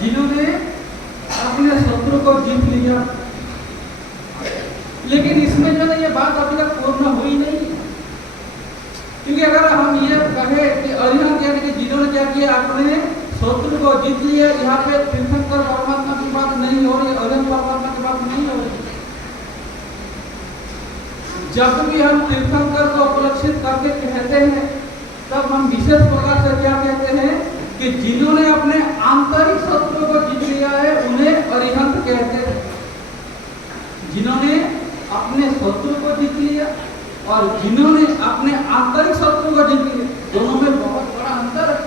जिन्होंने अपने शत्रु को जीत लिया। लेकिन इसमें जो है ये बात अभी तक पूर्ण हुई नहीं, क्योंकि अगर हम ये कहें कि अरिहंत यानी कि जिन्होंने क्या किया, अपने शत्रु को जीत लिया, यहाँ पे तीर्थंकर परमात्मा की बात नहीं हो रही, अरिहंत परमात्मा की बात नहीं हो रही। जब भी हम तीर्थंकर को उपलक्षित करके कहते हैं तब हम विशेष प्रकार से क्या कहते हैं कि जिन्होंने अपने आंतरिक शत्रु को जीत लिया है उन्हें अरिहंत कहते हैं। जिन्होंने अपने शत्रु को जीत लिया और जिन्होंने अपने आंतरिक शत्रु को जीत लिया, दोनों में बहुत बड़ा अंतर है।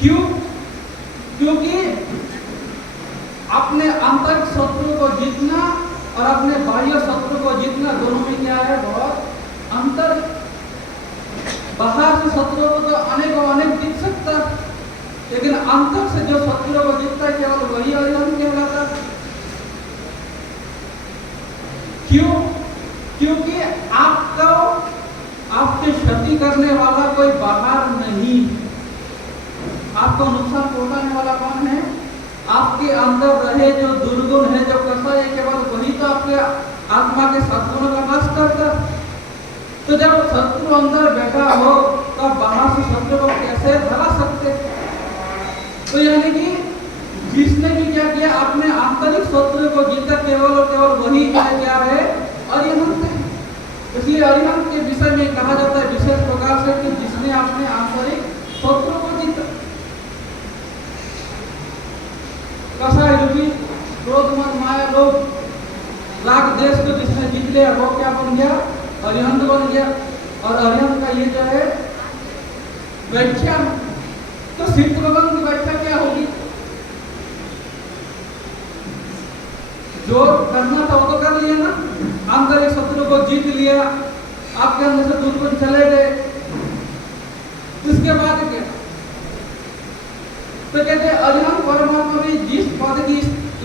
क्यों? क्योंकि अपने आंतरिक शत्रु को जीतना और अपने बाह्य शत्रु को जीतना, दोनों में क्या है, बहुत अंतर। बाहर से शत्रु को तो अनेक जीत सकता, लेकिन अंतर से जो शत्रु को जीतता है केवल वही अरिहंत कहलाता। क्यों? क्योंकि आपके क्षति करने वाला कोई बाहर नहीं, आपको नुकसान पहुंचाने वाला कौन है? आपके अंदर रहे जो दुर्गुण है, जो कसा है, केवल वही तो आपके आत्मा के सद्गुणों का नाश करता। तो जब शत्रु अंदर बैठा हो तब बाहर से शत्रु को कैसे हरा सकते? तो यानी कि जिसने भी क्या किया, अपने आंतरिक शत्रु को जीता, केवल और केवल वही क्या है, अरिहंत है। इसलिए अरिहंत के विषय में कहा जाता है विशेष प्रकार से कि जिसने अपने आंतरिक शत्रु को जीता। कसाय रूपी क्रोध मद माया लोभ राग देश को जिसने जीत लिया वो क्या बन गया, अरिहंत बन गया। और अरिहंत का ये जो है व्याख्या, तो सिद्ध भगवान की व्याख्या क्या होगी? जो करना था वो तो कर लिया ना, आंतरिक शत्रु को जीत लिया, आपके अंदर से दुर्गुण चले गए, इसके बाद क्या? तो कहते हैं अरिहंत परमात्मा भी जिस पद की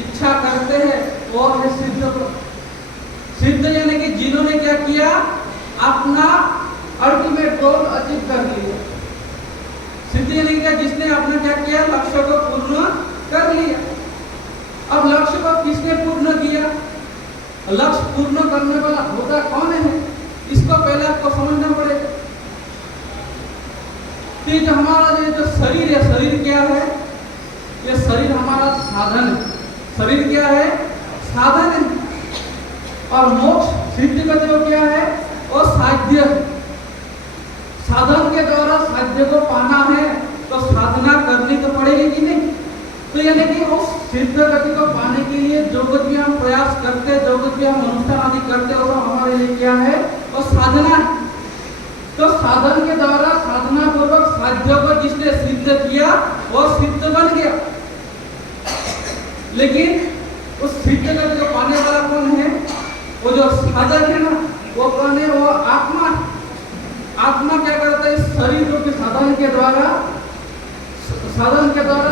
इच्छा करते हैं वो है सिद्ध। सिद्ध यानी कि जिन्होंने क्या किया, अपना अल्टीमेट गोल अचीव कर लिया। सिद्ध यानी कि जिसने अपना क्या किया, लक्ष्य को पूर्ण कर लिया। अब लक्ष्य को किसने पूर्ण किया? लक्ष्य पूर्ण करने वाला होता कौन है, इसको पहले आपको समझना पड़ेगा। तो जो हमारा जो शरीर है, शरीर क्या है? ये शरीर हमारा साधन है। शरीर क्या है? साधन है। और मोक्ष सिद्ध का जो क्या है, वो साध्य है। साधन के द्वारा साध्य को पाना है तो साधना करनी तो पड़ेगी कि नहीं? तो यानी कि उस सिद्ध गति को पाने के लिए जो कुछ भी हम प्रयास करते हैं, जो कुछ भी हम अनुष्ठान आदि करते हैं, वो हमारे लिए क्या है, वो साधना है। तो साधन के द्वारा साधना पूर्वक साध्य को जिसने सिद्ध किया वो सिद्ध बन गया। लेकिन उस सिद्ध गति को पाने वाला कौन है? वो जो साधक है ना, वो कौन है? वो आत्मा। आत्मा क्या करता है? शरीर रूपी साधन के द्वारा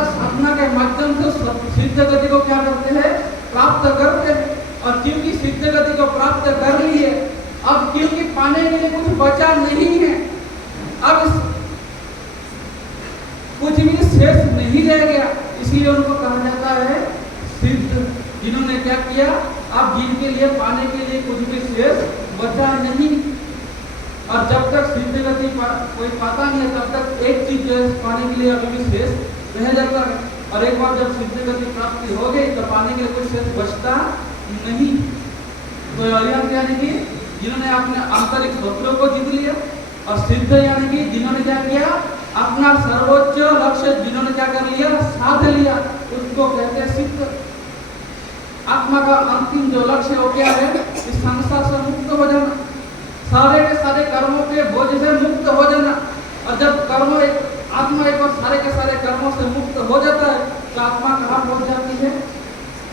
साधना के माध्यम से सिद्ध गति को क्या करते हैं? प्राप्त करते हैं। और क्योंकि सिद्ध गति को प्राप्त कर लिए, अब क्योंकि पाने के लिए कुछ बचा नहीं है, अब कुछ भी शेष नहीं रह गया, इसलिए उनको कहा जाता है सिद्ध। जिन्होंने क्या किया, अब जिनके लिए पाने के लिए कुछ भी शेष बचा नहीं। और जब तक सिद्ध गति कोई पाता नहीं है तब तक एक चीज जो है पाने के लिए अभी भी शेष रह जाता है। और एक बार जब सिद्ध गति प्राप्ति हो गई तो पाने के लिए कुछ शेष बचता नहीं। तो अरिहंत यानी कि जिन्होंने अपने आंतरिक शत्रु को जीत लिया, और सिद्ध यानी कि जिन्होंने क्या किया, अपना सर्वोच्च लक्ष्य जिन्होंने क्या कर लिया, साध लिया, उसको कहते हैं सिद्ध। आत्मा का अंतिम जो लक्ष्य वो क्या है? इस संसार से मुक्त हो जाना, सारे के सारे कर्मों के बोझ से मुक्त हो जाना। और जब आत्मा एक बार सारे के सारे कर्मों से मुक्त हो जाता है तो आत्मा कहाँ पहुंच जाती है?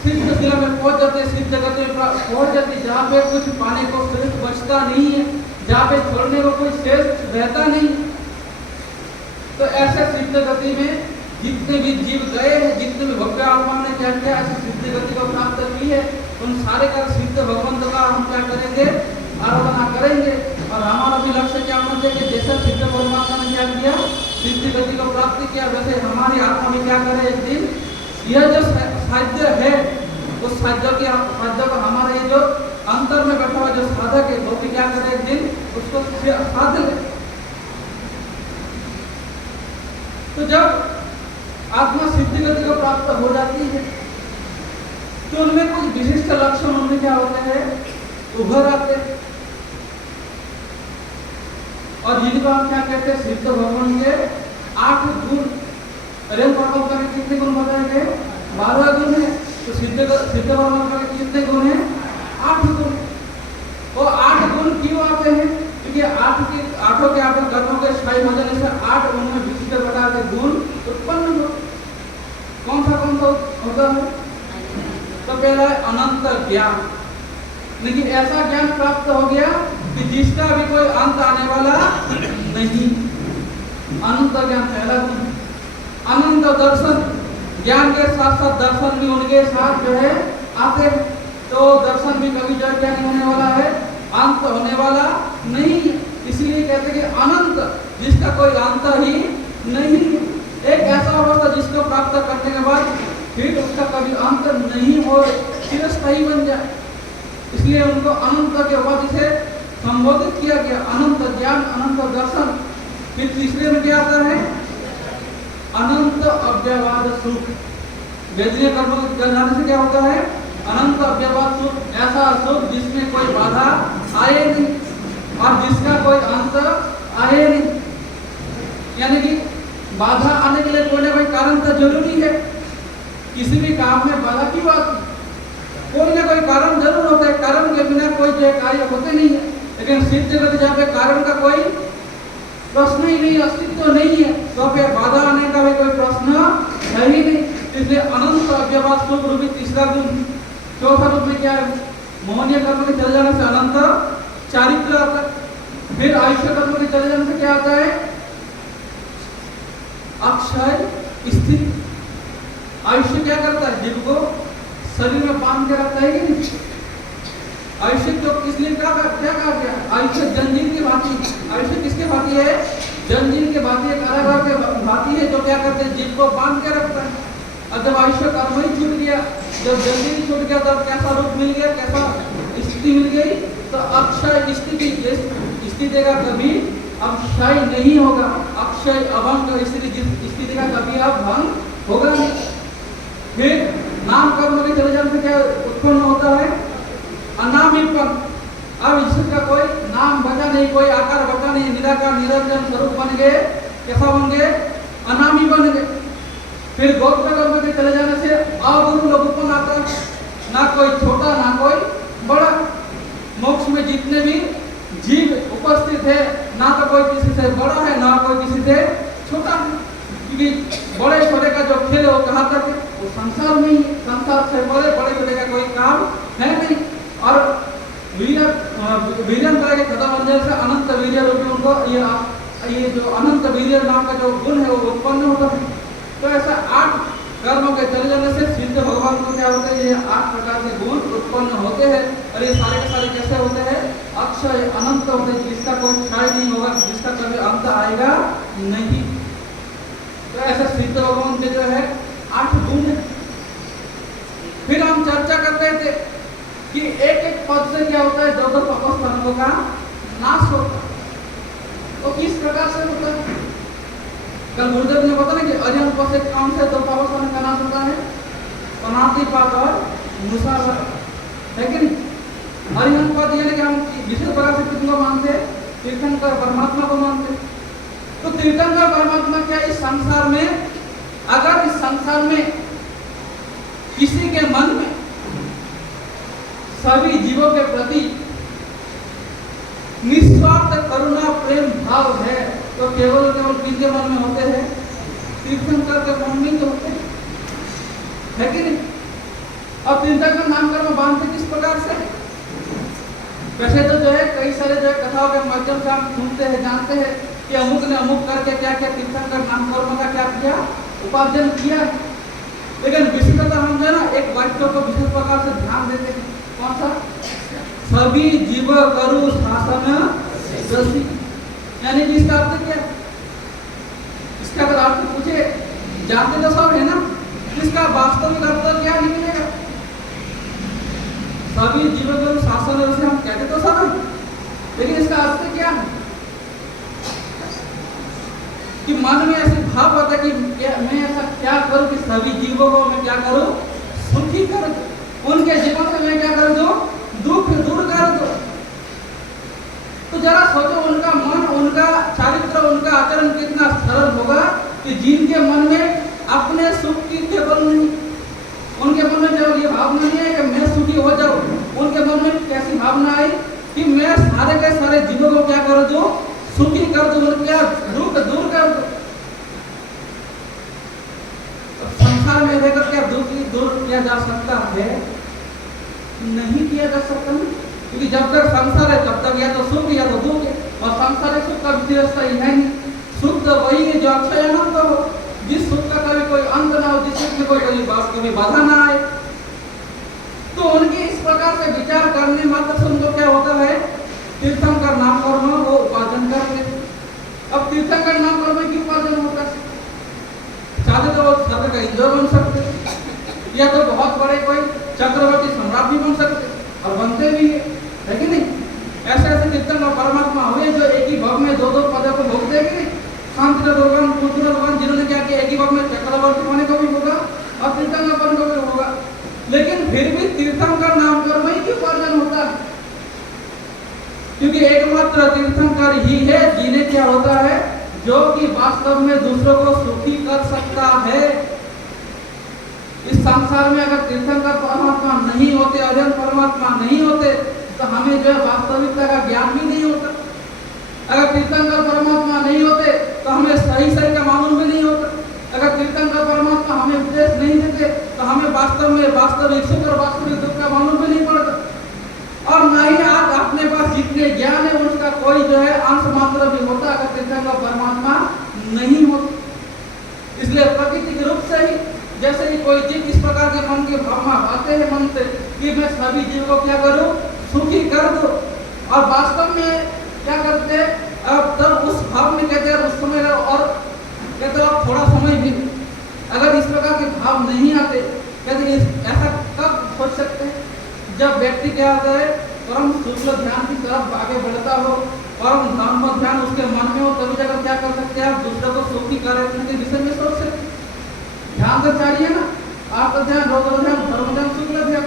सिद्ध शिला में पहुंच जाती है, सिद्ध गति में पहुंच जाती है, जहाँ पे कुछ पाने को शेष बचता नहीं है, जहाँ पे छोड़ने को कोई शेष रहता नहीं। तो ऐसे सिद्ध गति में जितने भी जीव गए हैं, जितने भी भक्त आत्मा ने क्या किया, ऐसी सिद्ध गति को प्राप्त की है, उन सारे का सिद्ध भगवंत का हम क्या करेंगे, आराधना करेंगे। और हमारा भी लक्ष्य क्या होना चाहिए, जैसा सिद्ध परमात्मा ने क्या किया, सिद्ध गति को प्राप्त किया, वैसे हमारी क्या करे एक दिन यह जो साध्य है उस साध्य को हमारे ये जो अंतर में बैठा हुआ जो साधक है वो भी क्या करे एक दिन उसको साध ले। तो जब आत्मा सिद्धि गति को प्राप्त हो जाती है तो उनमें कुछ विशिष्ट लक्षण उनमें क्या होते हैं उभर आते हैं। और जिनको हम क्या कहते हैं सिद्ध भगवान के 8 गुण। रेल परमात्मा के कितने गुण बताए गए 12 गुण है। तो सिद्ध परमात्मा के कितने गुण है 8 गुण। वो 8 गुण क्यों आते हैं क्योंकि 8 के 8 कर्मों के स्थायी हो जाने से 8 उनमें विशिष्ट प्रकार के गुण उत्पन्न हो। कौन सा होता है? तो पहला है अनंत ज्ञान। लेकिन ऐसा ज्ञान प्राप्त हो गया कि जिसका भी कोई अंत आने वाला नहीं। अनंत ज्ञान पहला गुण। अनंत दर्शन ज्ञान के साथ साथ दर्शन भी उनके साथ जो है आते हैं। तो दर्शन भी कभी जो क्या नहीं होने वाला है अंत होने वाला नहीं। इसीलिए कहते हैं कि अनंत जिसका कोई अंत ही नहीं। एक ऐसा अवस्था जिसको प्राप्त करने के बाद फिर उसका कभी अंत नहीं हो चिरस्थायी बन जाए। इसलिए उनको अनंत के बाद इसे संबोधित किया गया अनंत ज्ञान अनंत दर्शन। फिर तीसरे में क्या आता है अनंत अव्यवाद सुख। वेदनीय कर्म जाने से क्या होता है अनंत अव्यवाद सुख। ऐसा सुख जिसमें कोई बाधा आए नहीं और जिसका कोई अंत आए नहीं। यानी कि बाधा आने के लिए कोई ना कोई कारण तो जरूरी है। किसी भी काम में बाधा क्यों आती कोई ना कोई कारण जरूर होता है। कारण के बिना कोई जो कार्य होते नहीं है। लेकिन सिद्ध जगत जहाँ पे कारण का कोई प्रश्न ही नहीं अस्तित्व नहीं है तो पे बाधा आने का भी कोई प्रश्न है ही नहीं। इसलिए अनंत अव्यवाद सुख रूपी तीसरा गुण। चौथा रूप में क्या है मोहनीय कर्म के चले जाने से अनंत चारित्र आता है। फिर आयुष्य कर्म के चले जाने से क्या आता है अक्षय स्थिति। आयुष्य क्या करता है जीव को शरीर में बांध के रखता है कि नहीं। आयुष्य तो किस लिए क्या कहा गया आयुष्य जंजीर की भांति। आयुष्य किसके भांति है जंजीर के भांति एक कारागार के भांति है जो क्या करते हैं जीव को बांध के रखता है। और जब आयुष्य कर्म ही छूट गया जब जंजीर ही छूट गया तब कैसा रूप मिल गया कैसा स्थिति मिल गई तो अक्षय स्थिति का कभी अक्षय नहीं होगा। अक्षय अभंग स्थिति का कभी अब भंग होगा नहीं। फिर नाम कर्म के चले जाने से क्या उत्पन्न होता है अनामीपन। अब इसका कोई नाम बचा नहीं कोई आकार बचा नहीं निराकार निरंजन स्वरूप बन गए। कैसा बन गए अनामी बन गए। फिर गोत्र कर्म के चले जाने से अगुरु लघुपन आता है। ना कोई छोटा ना कोई बड़ा। मोक्ष में जितने भी जीव उपस्थित है ना तो कोई किसी से बड़ा है ना कोई किसी से छोटा है। क्योंकि बड़े छोटे का जो खेल है वो कहाँ तक है वो संसार में ही। संसार से बड़े छोटे का कोई काम है नहीं। और वीर्यन तरह के खत्म बन जाने से अनंत वीर्य रूपी उनको ये जो अनंत वीर्य नाम का जो गुण है वो उत्पन्न होता है। तो ऐसा 8 कर्मों के चले जाने से सिद्ध भगवान को क्या होता है ये 8 प्रकार के गुण उत्पन्न होते हैं। और ये सारे के सारे कैसे होते हैं अक्षय अनंत होते हैं जिसका कोई क्षय नहीं होगा जिसका कभी अंत आएगा नहीं। तो ऐसा सिद्ध भगवान के जो है 8 गुण है। फिर हम चर्चा कर रहे थे कि एक एक पद से क्या होता है दो पापों का नाश होता है। तो किस प्रकार से होता है कल गुरुदेव ने बताया कि अरिहंत पद से कौन से दो पापों का नाश होता है अनादि पाप और मुसाफर है कि नहीं। अरिहंत पद यानी कि हम विशेष प्रकार से किसको मानते हैं तीर्थंकर परमात्मा को मानते। तो तीर्थंकर परमात्मा क्या इस संसार में अगर इस संसार में किसी के मन में सभी जीवों के प्रति निस्वार्थ करुणा प्रेम भाव है तो केवल किसके मन में होते हैं तीर्थंकर के मन में तो होते है कि नहीं। अब तीर्थंकर नाम कर्म बांधते किस प्रकार से वैसे तो जो है कई सारे जो है कथाओं के माध्यम से हम सुनते हैं जानते हैं कि अमुक ने अमुक करके क्या क्या तीर्थंकर नाम कर्म का क्या किया उपार्जन किया। लेकिन विशेषतः हम जो है ना एक वाक्य को विशेष प्रकार से ध्यान देते हैं कौन सा सभी जीव करु शासन रसी। यानी कि इसका अर्थ क्या इसका अगर अर्थ पूछे जानते तो सब है ना, इसका वास्तविक अर्थ क्या निकलेगा? सभी जीवों को शासन है उसे हम कहते तो सब है, लेकिन इसका अर्थ क्या है? कि मन में ऐसे भाव होता है कि मैं ऐसा क्या करूं कि सभी जीवों को मैं क्या करूं, सुखी कर दूं, उनके जीवन से मैं क्या कर दूं, दुख दूर कर दूं। तो जरा सोचो, उनका मन, उनका चारित्र, उनका आचरण कितना सरल होगा कि जिनके मन में अपने सुख की केवल नहीं, उनके मन में केवल ये भावना नहीं है कि मैं सुखी हो जाऊं, उनके मन में कैसी भावना आई कि मैं सारे के सारे जीवों को क्या कर दूं, सुखी कर दूं, उनका दुख दूर कर दूं। संसार में रहकर क्या दुख दूर किया जा सकता है? नहीं किया जा सकता, क्योंकि जब तक संसार है तब तक या तो सुख या तो दुख है, और संसार सुख का विशेषता ही है नहीं। सुख तो वही है जो अक्षय अनंत हो, जिस सुख का कभी कोई अंत ना हो, जिस सुख में कभी बाधा ना आए। तो उनके इस प्रकार से विचार करने मात्र से उनको क्या होता है, तीर्थंकर नाम कर्म वो उपार्जन कर लेते। अब तीर्थंकर नाम कर्म की उपार्जन होता है, चाहते तो वो स्वर्ग का इंद्र बन सकते, या तो बहुत बड़े कोई चक्रवर्ती सम्राट भी बन सकते, और बनते भी है कि नहीं? ऐसे ऐसे तीर्थंकर परमात्मा हुए जो एक ही भव में दो दो पदों को भोगते हैं कि नहीं? शांति भगवान, पुत्र भगवान, जिन्होंने क्या किया, एक ही भव में चक्रवर्ती होने को भी होगा और तीर्थंकर बनने को भी होगा, लेकिन फिर भी तीर्थंकर नाम कर्म ही क्यों उपार्जन होता है? क्योंकि एकमात्र तीर्थंकर ही है जिन्हें क्या होता है, जो कि वास्तव में दूसरों को सुखी कर सकता है। इस संसार में अगर तीर्थंकर परमात्मा नहीं होते, अरिहंत परमात्मा नहीं होते, तो हमें जो है वास्तविकता का ज्ञान भी नहीं होता। अगर तीर्थंकर परमात्मा नहीं होते तो हमें सही सही का मालूम भी नहीं होता। अगर तीर्थंकर परमात्मा हमें उपदेश नहीं देते तो हमें वास्तव में वास्तविक सुख और वास्तविक दुख का मालूम भी नहीं पड़ता, और न ही आज अपने पास जितने ज्ञान है उसका कोई जो है अंश मात्र भी होता अगर तीर्थंकर परमात्मा नहीं होता। इसलिए प्रकृति के रूप से ही जैसे ही कोई जीव इस प्रकार के मन की भावना आते हैं मन से कि मैं सभी जीव को क्या करूं, सुखी कर दूं, और वास्तव में क्या करते हैं, अब तब उस भाव में कहते हैं उस समय, और कहते हैं थोड़ा समय भी अगर इस प्रकार के भाव नहीं आते, कहते ऐसा कब सोच सकते हैं जब व्यक्ति क्या होता है, परम शुक्ल ध्यान की तरफ आगे बढ़ता हो, परम धर्म ध्यान उसके मन में हो, तभी जगह क्या कर सकते हैं, आप दूसरों को सुखी करने के विषय में सोच सकते। ध्यान तो चाहिए ना, आप तो ध्यान, रौद्र ध्यान, धर्म ध्यान, शुक्ल ध्यान।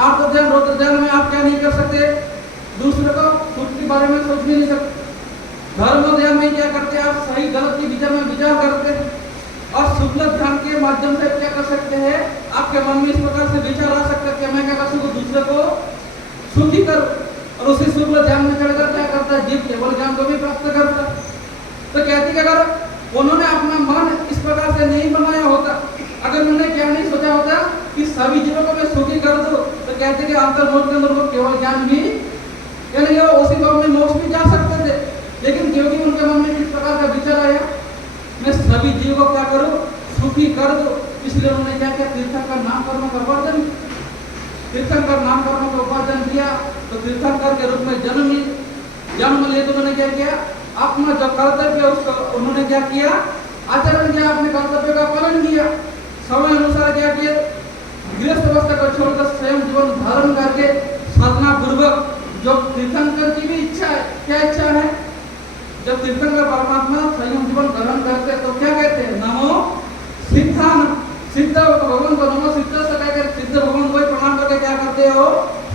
आप तो ध्यान रौद्र ध्यान में आप क्या नहीं कर सकते, दूसरे को सुख के बारे में सोच भी नहीं सकते। धर्म ध्यान में क्या करते हैं, आप सही गलत के विचार में विचार करते हैं, और शुक्ल ध्यान के माध्यम से क्या कर सकते हैं, आपके मन में इस प्रकार से विचार आ सकता है कि मैं क्या कर सकूं, दूसरे को सुखी करूं, और उसी शुक्ल ध्यान में चढ़कर क्या करता है, जीव केवल ज्ञान को भी प्राप्त करता है। तो कहते कि अगर उन्होंने अपना मन इस प्रकार से नहीं बनाया होता, अगर उन्होंने क्या नहीं सोचा होता कि सभी जीवों को मैं सुखी कर दूं, तो कहते कि अंतर्मोक्ष के अंदर वो केवल ज्ञान भी, यानी वो उसी भाव में मोक्ष भी जा सकते थे, लेकिन क्योंकि उनके मन में किस प्रकार का विचार आया, मैं सभी जीवों को क्या करूं, सुखी कर दूं, इसलिए उन्होंने क्या किया, तीर्थंकर नाम कर्म का उपार्जन, तीर्थंकर नाम कर्म का उपार्जन किया। तो तीर्थंकर के रूप में जन्म लिए तो उन्होंने क्या किया, अपना जो कर्तव्य उसको उन्होंने क्या किया, आचरण किया, अपने कर्तव्य का पालन किया, समय अनुसार क्या किया, गृहस्थ अवस्था को छोड़कर स्वयं जीवन धारण करके साधना पूर्वक, जो तीर्थंकर की भी इच्छा है, क्या इच्छा है, जब तीर्थंकर परमात्मा संयम जीवन ग्रहण करते हैं तो क्या कहते हैं, नमो सिद्धान, सिद्ध भगवान को नमो सिद्ध से कहकर सिद्ध भगवान को प्रणाम करके क्या करते हो,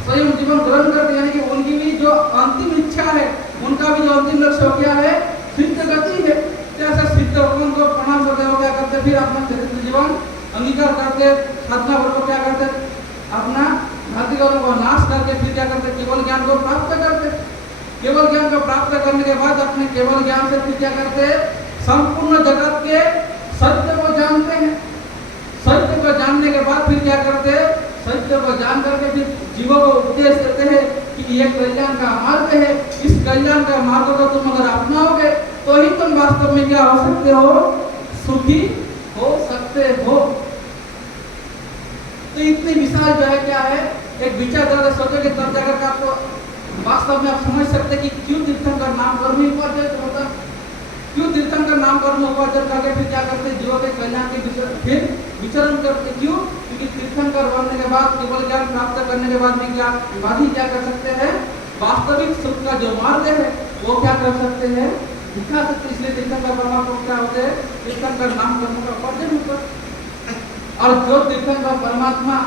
स्वयं जीवन ग्रहण करते, यानी कि उनकी भी जो अंतिम इच्छा है, उनका भी जो अंतिम लक्ष्य क्या है, सिद्ध गति है। जैसे सिद्ध भगवान को प्रणाम करते हो क्या करते, फिर अपना चरित्र जीवन अंगीकार करके साधना पूर्वक क्या करते, अपना घातिकों को नाश करके फिर क्या करते, केवल ज्ञान को प्राप्त करते। केवल ज्ञान को प्राप्त करने के बाद अपने केवल ज्ञान से फिर क्या करते, संपूर्ण जगत के सत्य को जानते हैं। सत्य को जानने के बाद फिर क्या करते हैं, सत्य को जान करके फिर जीवों को उपदेश देते हैं कि ये कल्याण का मार्ग है, इस कल्याण का मार्ग को तुम अगर अपनाओगे तो ही तुम वास्तव में क्या हो सकते हो, सुखी हो सकते हो। तो इतनी विशाल जो है क्या है, एक विचार द्वारा सोचोगे तब जाकर आपको वास्तव में आप समझ सकते कि क्यों तीर्थंकर नाम कर्म ही उपार्जन होता, क्यों तीर्थंकर नाम कर्म उपार्जन करके फिर क्या करते, जीवों के कल्याण के फिर विचरण करते। क्यों? क्योंकि तीर्थंकर बनने के बाद, केवल ज्ञान प्राप्त करने के बाद भी क्या क्या कर सकते हैं, वास्तविक सुख का जो मार्ग है वो क्या कर सकते हैं, दिखा सकते। इसलिए तीर्थंकर परमात्मा क्या होते हैं, तीर्थंकर नाम कर्म का उपार्जन होता है। और जो तीर्थंकर परमात्मा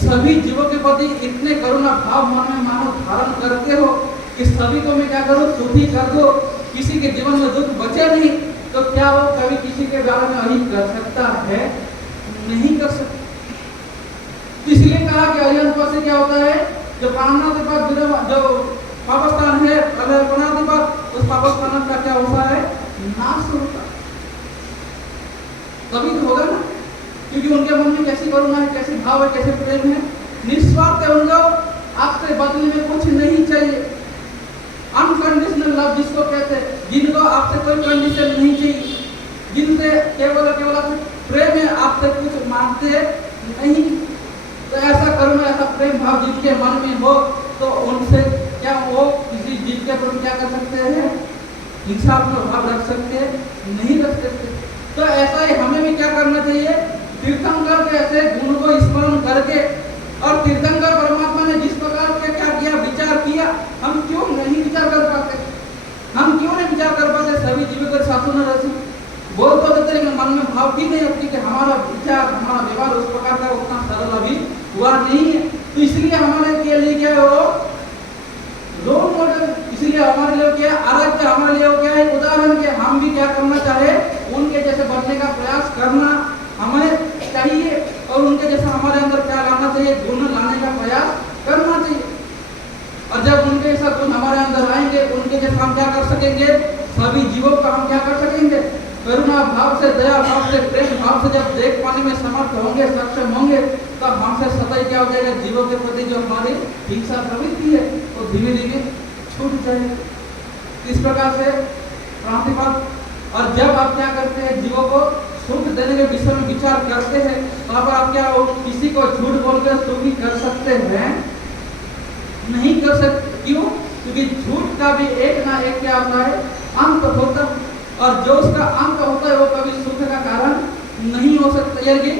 सभी जीवों के प्रति इतने करुणा भाव मन में मानो धारण करते हो कि सभी को मैं क्या करूं, सुखी कर दो, किसी के जीवन में दुख बचे नहीं, तो क्या वो कभी किसी के बारे में अहित कर सकता है? नहीं कर सकता। इसलिए कहा कि अरिहंत पद से क्या होता है, जो प्राणाधिपत जो पापस्थान है, प्राणाधिपत, उस पापस्थान का क्या होता है, नाश होता। तभी तो होगा ना, क्योंकि उनके मन में कैसी करुणा है, कैसी भाव है, कैसे प्रेम है, निस्वार्थ है। उनको आपसे बदले में कुछ नहीं चाहिए। अनकंडीशनल लव जिसको कहते हैं, जिनको आपसे कोई कंडीशन नहीं चाहिए, जिनसे केवल प्रेम है, आपसे कुछ मांगते नहीं। तो ऐसा करुणा, ऐसा प्रेम भाव जिनके मन में हो, तो उनसे क्या वो किसी जीव के प्रति क्या कर सकते हैं, हिंसात्मक भाव रख सकते, नहीं रख सकते। तो ऐसा ही हमें भी क्या करना चाहिए, तीर्थंकर के ऐसे गुण को स्मरण करके, और तीर्थंकर परमात्मा ने जिस प्रकार के क्या किया, विचार किया, हम क्यों नहीं विचार कर पाते, हम क्यों नहीं विचार कर पाते। सभी जीवों के साथों न रसी बोल तो देते, लेकिन मन में भाव ठीक नहीं होती कि हमारा विचार, हमारा व्यवहार उस प्रकार का उतना सरल अभी हुआ नहीं है। तो इसलिए हमारे के लिए क्या है, वो रोल मॉडल, इसलिए हमारे लिए क्या आराध्य, हमारे लिए क्या है, उदाहरण के हम भी क्या करना चाहे, उनके जैसे बनने का प्रयास करना हमें चाहिए, और उनके जैसा हमारे अंदर क्या लाना चाहिए, गुण लाने का प्रयास करना चाहिए। और जब उनके जैसा गुण हमारे अंदर आएंगे, उनके जैसा हम क्या कर सकेंगे, सभी जीवों का हम क्या कर सकेंगे, करुणा भाव से, दया भाव से, प्रेम भाव से जब देख पाने में समर्थ होंगे, सक्षम होंगे, तो हमसे सदैव क्या हो जाएगा, जीवों के प्रति जो हमारी हिंसा प्रवृत्ति है वो धीमे धीमे छूट जाएगी। इस प्रकार से प्रांतिपद। और जब आप क्या करते हैं, जीवों को सुख देने के विषय में विचार करते हैं, तो अब आप क्या हो, किसी को झूठ बोलकर सुखी कर सकते हैं? नहीं कर सकते। क्यों? क्योंकि झूठ का भी एक ना एक क्या होता है, अंत होता है, और जो उसका अंत होता है वो कभी सुख का कारण नहीं हो सकता। यानी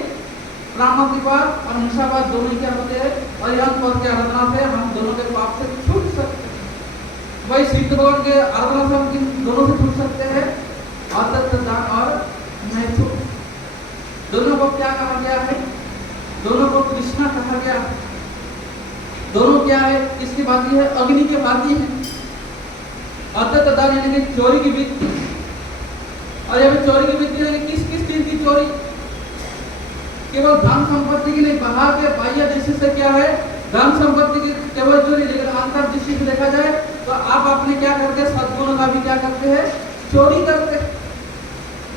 प्राणाधिपात और हिंसावाद दोनों क्या होते हैं, अरिहंत पद की आराधना से हम दोनों के पाप से छूट सकते हैं। वही सिद्ध भगवान के आराधना से हम दोनों से छूट सकते हैं, आदत दान और मैथुन। दोनों को क्या कहा गया है, दोनों को कृष्णा कहा गया है। दोनों क्या है, किसकी भांति है, अग्नि के भांति है। आदत दान यानी कि चोरी की वृत्ति, और यह चोरी की वृत्ति यानी किस किस चीज की चोरी, केवल धन संपत्ति की नहीं, बाहर के बाह्य दृष्टि से क्या है, धन संपत्ति की केवल चोरी, लेकिन अंतर दृष्टि से देखा जाए तो आप अपने क्या करते हैं, सद्गुण का भी क्या करते हैं, चोरी करते हैं।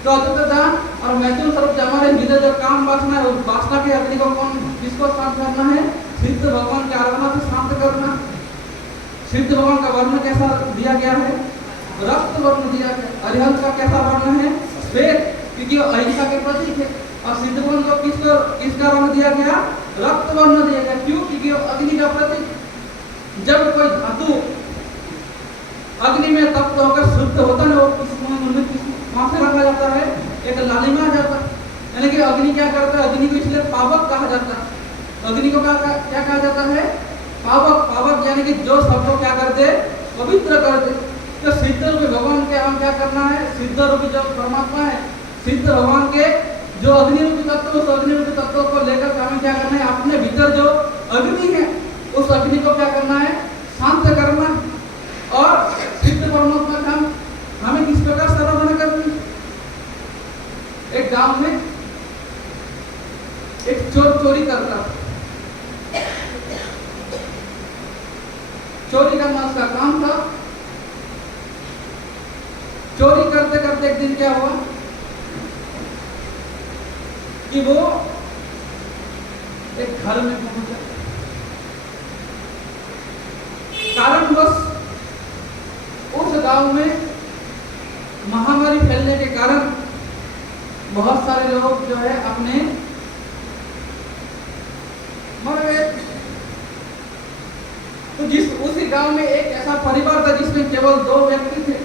तो अद्वैत दान और मैथुन स्वरूप हमारे हृदय जो काम वासना है, उस वासना के अग्नि को कौन, किसको शांत करना है, सिद्ध भगवान की आराधना से शांत करना। सिद्ध भगवान का वर्ण कैसा दिया गया है, रक्त वर्ण दिया गया। अरिहंत का कैसा वर्ण है, श्वेत, क्योंकि अहिंसा के प्रतीक है। और सिद्ध भगवान को किसका रंग दिया गया, रक्त वर्ण दिया गया। क्यों? क्योंकि अग्नि का प्रतीक। जब कोई धातु अग्नि में तप्त होकर शुद्ध होता है, वो कहाँ से रंगा जाता है, एक लालिमा आ जाता है। यानी कि अग्नि क्या करता है, अग्नि को इसलिए पावक कहा जाता है। अग्नि को क्या कहा जाता है, पावक। पावक यानी कि जो सबको क्या करते, पवित्र करते। तो सिद्ध रूपी भगवान के हम क्या करना है, सिद्ध रूपी जो परमात्मा है, सिद्ध भगवान के जो अग्नि रूपी तत्व, उस अग्नि रूपी तत्व को लेकर हमें क्या करना है, अपने भीतर जो अग्नि है उस अग्नि को क्या करना है, शांत करना। और सिद्ध परमात्मा का हमें किस प्रकार साधना करनी। एक गांव में एक चोर चोरी करता, चोरी करना उसका काम था। चोरी करते करते एक दिन क्या हुआ कि वो एक घर में पहुंचा। कारणवश उस गांव में महामारी फैलने के कारण बहुत सारे लोग जो है अपने मर गए। तो उसी गांव में एक ऐसा परिवार था जिसमें केवल 2 व्यक्ति थे।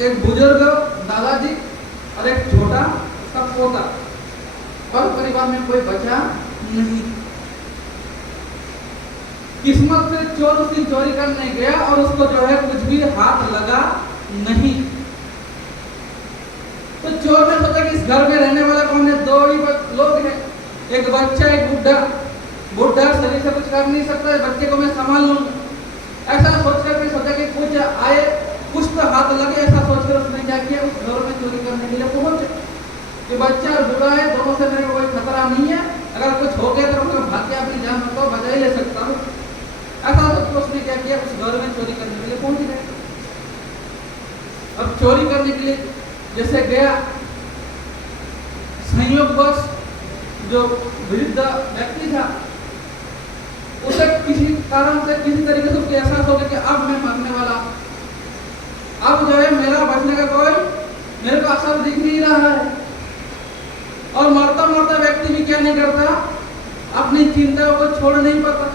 एक बुजुर्ग दादाजी और एक छोटा सा पोता, और परिवार में कोई बचा नहीं। किस्मत से चोर उस दिन चोरी करने गया और उसको जो है कुछ भी हाथ लगा नहीं। तो चोर ने सोचा कि इस घर में रहने वाला कौन है, दो ही लोग हैं, एक बच्चा एक बुढ़ा। बुढ़ा शरीर से कुछ कर नहीं सकता, बच्चे को मैं संभाल लूंगा। ऐसा सोचकर के सोचा कि कुछ आए, कुछ तो हाथ लगे। ऐसा सोचकर उसने क्या किया, उस घर में चोरी करने के लिए पहुंचे। कि बच्चा और बुढ़ा है, दोनों से मेरे को कोई खतरा नहीं है, अगर कुछ हो गया तो मैं भाग के अपनी जान को बचा ही ले सकता हूँ। ऐसा सोचकर उसने क्या किया, उस घर में चोरी करने के लिए पहुंच गए। अब चोरी करने के लिए जैसे गया, संयोगवश जो वृद्ध व्यक्ति था उसे किसी कारण से किसी तरीके से उसको एहसास हो गया कि अब मैं मरने वाला, अब जो है मेरा बचने का कोई मेरे को असर दिख नहीं रहा है। और मरता मरता व्यक्ति भी क्या नहीं करता, अपनी चिंता को छोड़ नहीं पाता।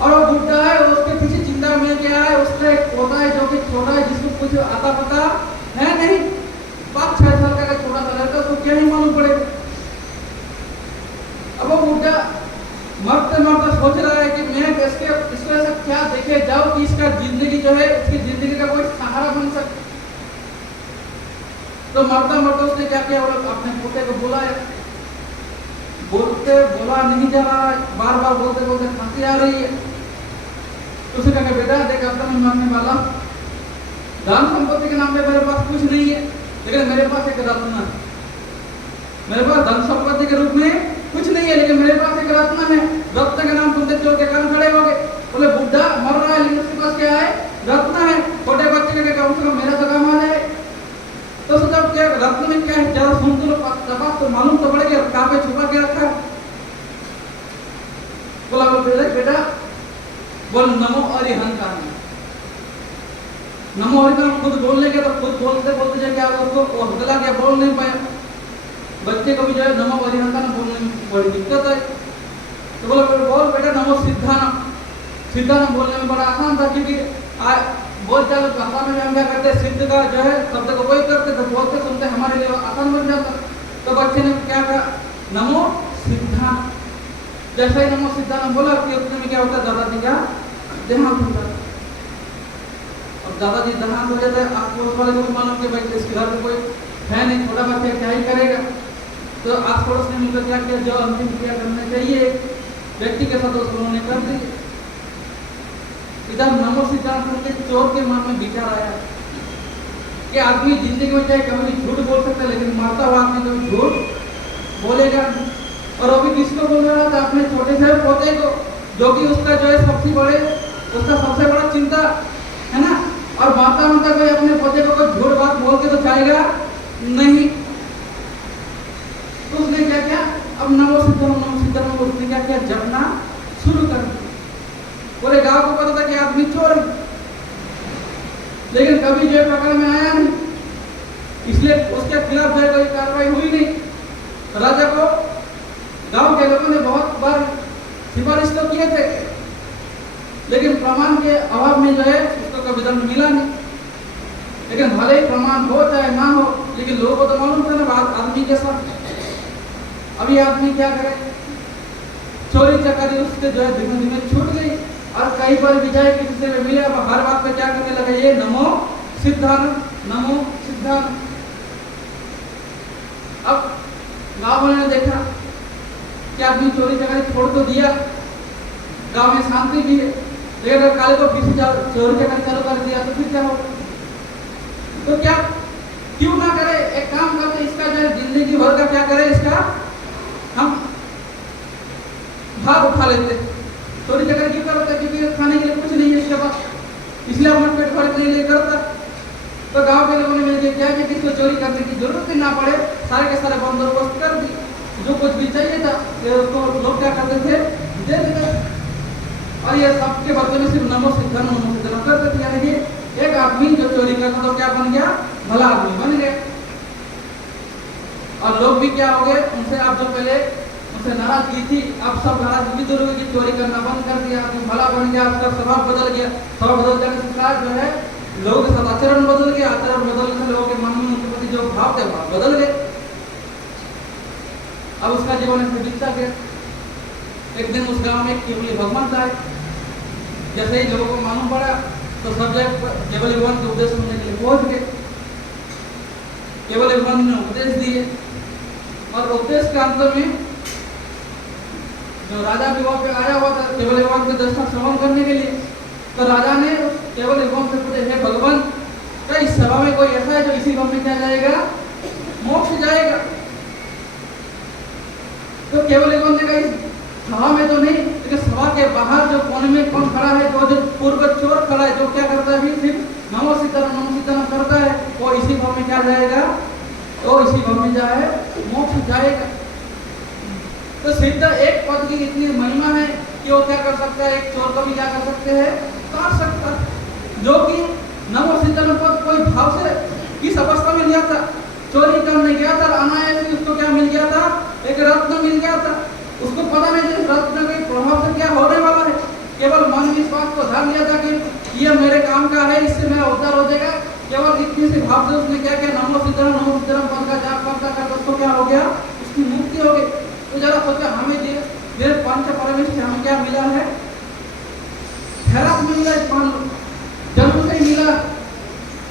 और वो बुढ़ा है, उसके पीछे चिंता में क्या है, उसका एक पोता है जो कि छोटा है, जिसको कुछ आता पता है नहीं, 5-6 साल का छोटा सा लड़का, उसको क्या ही मालूम पड़ेगा। अब वो बुढ़ा मरते मरते सोच रहा है कि मैं इसको ऐसा क्या देखे जाऊं कि इसका जिंदगी जो है, उसकी जिंदगी का कोई सहारा बन सके। तो मरता मरता उसने क्या किया, अपने पोते को बुलाया। बोला नहीं जा रहा है, बार बार बोलते बोलते खांसी आ रही है। तो उसने कहा बेटा देख, अब तो मैं मरने वाला, धन संपत्ति के नाम पे मेरे पास कुछ नहीं है, लेकिन मेरे पास एक रत्न है। मेरे पास धन संपत्ति के रूप में कुछ नहीं है, लेकिन मेरे पास एक रत्न है। रत्न का नाम सुनते चोर के कान खड़े हो गए। बोले बुढ़ा मर रहा है, लेकिन उसके पास क्या है, रत्न है। छोटे बच्चे के कम से कम मेरा तो काम आ जाए। तो सोचा क्या रत्न में क्या है, जरा सुन तो तपास तो मालूम तो पड़ेगा कहाँ पे छुपा के रखा है। बोला बेटा बोल नमो अरिहंता। नमो अरिहंता खुद बोलने के तो खुद बोलते बोलते जाके आगे उसको हौसला गया, बोल नहीं पाया। बच्चे को भी जो है नमो अरिहंता बोलने में बड़ी दिक्कत है। तो बोला बोल बेटा नमो सिद्धानम। सिद्धानम बोलने में बड़ा आसान था, क्योंकि बोल चाल भाषा में हम क्या करते, सिद्ध का जो है शब्द को वही करते, तो बोलते सुनते हमारे लिए आसान बन जाता। तो बच्चे ने क्या कहा, नमो सिद्धानम। जैसे ही नमो सिद्धानम बोला कि उतने में क्या होता है, दादाजी का देहांत होता है। अब दादाजी देहांत हो जाता है, आपको उस वाले को मालूम कि भाई इसके घर में कोई है नहीं, छोटा बच्चा क्या ही करेगा। तो आस पड़ोस ने मिलकर क्या किया, जो अंतिम क्रिया करना चाहिए व्यक्ति के साथ उन्होंने कर दी। इधर नमो सिद्धांत के चोर के मन में विचार आया कि आदमी जिंदगी में चाहे कभी झूठ बोल सकता है, लेकिन मरता हुआ आदमी कभी झूठ बोलेगा। और अभी किसको बोल रहा था, अपने छोटे से पोते को, जो कि उसका जो है उसका सबसे बड़ा चिंता है ना। और माता कोई अपने पोते को कोई झूठ बात बोल के तो जाएगा नहीं। तो उसने क्या किया, अब नमो सिद्धांत उसने क्या किया, जपना शुरू कर दिया। पूरे गांव को पता था कि आदमी चोर है, लेकिन कभी जो पकड़ में आया नहीं, इसलिए उसके खिलाफ जो कोई कार्रवाई हुई नहीं। राजा को गांव के लोगों ने बहुत बार सिफारिश तो किए थे, लेकिन प्रमाण के अभाव में जो है उसको कभी दंड मिला नहीं। लेकिन भले ही प्रमाण हो चाहे ना हो, लेकिन लोगों को तो मालूम था ना आदमी के साथ। अभी आदमी क्या करे, चोरी चकारी उसके जो है धीमे धीमे छूट गई। और कई बार विजय किसी से मिले, अब हर बात पे क्या करने लगे, ये नमो सिद्धानम नमो सिद्धानम। अब गांव वालों ने देखा कि आदमी चोरी चकारी छोड़ तो दिया, गांव में शांति भी है, लेकिन अगर काले को किसी चोरी चकारी चालू कर दिया तो फिर क्या होगा। तो क्या क्यों ना करे, एक काम करते, इसका जो है जिंदगी भर का क्या करे, इसका हम भाग उठा लेते। चोरी चकारी क्यों करता है, क्योंकि खाने के लिए कुछ नहीं है इसके पास, इसलिए अपना पेट भरने के लिए करता। तो गांव के लोगों ने मिलकर क्या कि इसको चोरी करने की जरूरत ही ना पड़े, सारे के सारे बंदोबस्त कर दी। जो कुछ भी चाहिए था उसको लोग क्या करते थे, दे देते। और ये सबके बदले में सिर्फ नमो सिद्धानम करते थे। यानी कि एक आदमी जो चोरी करता तो क्या बन गया, भला आदमी बन गया। और लोग भी क्या हो गए, उनसे आप जो पहले उनसे नाराजगी थी, अब सब नाराजगी दूर हो गई, चोरी करना बंद कर दिया, भला बन गया, उसका स्वभाव बदल गया। स्वभाव बदल जाने के साथ जो है लोगों के साथ आचरण बदल गया, आचरण बदलने से लोगों के मन में उनके प्रति जो भाव थे भाव बदल गए। अब उसका जीवन ऐसे बीतता गया। एक दिन उस गांव में केवली भगवान आए। जैसे ही लोगों को मालूम पड़ा तो सब जगह केवल भगवान के उपदेश सुनने के लिए पहुंच गए। केवल भगवान ने उपदेश दिए और उपदेश के अंत में जो राजा विवाह पे आया हुआ था केवल भगवान के दर्शन श्रवण करने के लिए, तो राजा ने केवल भगवान से पूछे, हे भगवान, क्या इस सभा में कोई ऐसा है जो इसी भवन में क्या जाएगा, मोक्ष जाएगा? तो केवल भगवान ने कहा इस सभा में तो नहीं, लेकिन सभा के बाहर जो कोने में कौन खड़ा है, जो पूर्व चोर खड़ा है, जो क्या करता है, सिर्फ नमो सीताराम करता है, वो इसी भवन में क्या जाएगा, तो इसी भवन में जाए मोक्ष जाएगा। तो सिद्ध एक पद की इतनी महिमा है कि वो क्या कर सकता है, एक चोर को भी क्या कर सकते हैं, काट सकता है। जो कि नमो सीताराम पद कोई भाव से किस अवस्था में लिया था, चोरी करने गया था, अनायास ही उसको क्या मिल गया था, एक रत्न मिल गया था। उसको पता नहीं था रत्न के प्रभाव से क्या होने वाला है, केवल मन विश्वास को धर लिया था कि ये मेरे काम का है, इससे मेरा उद्धार हो जाएगा। केवल इतने से भाव से उसने क्या किया, नमो सीताराम पद का जाप करता करता उसको क्या हो गया, उसकी मुक्ति हो गई। तो जरा सोचो, हमें ये पंच परमेश्वर हमें क्या मिला है, खैरात मिला है, जन्म से मिला।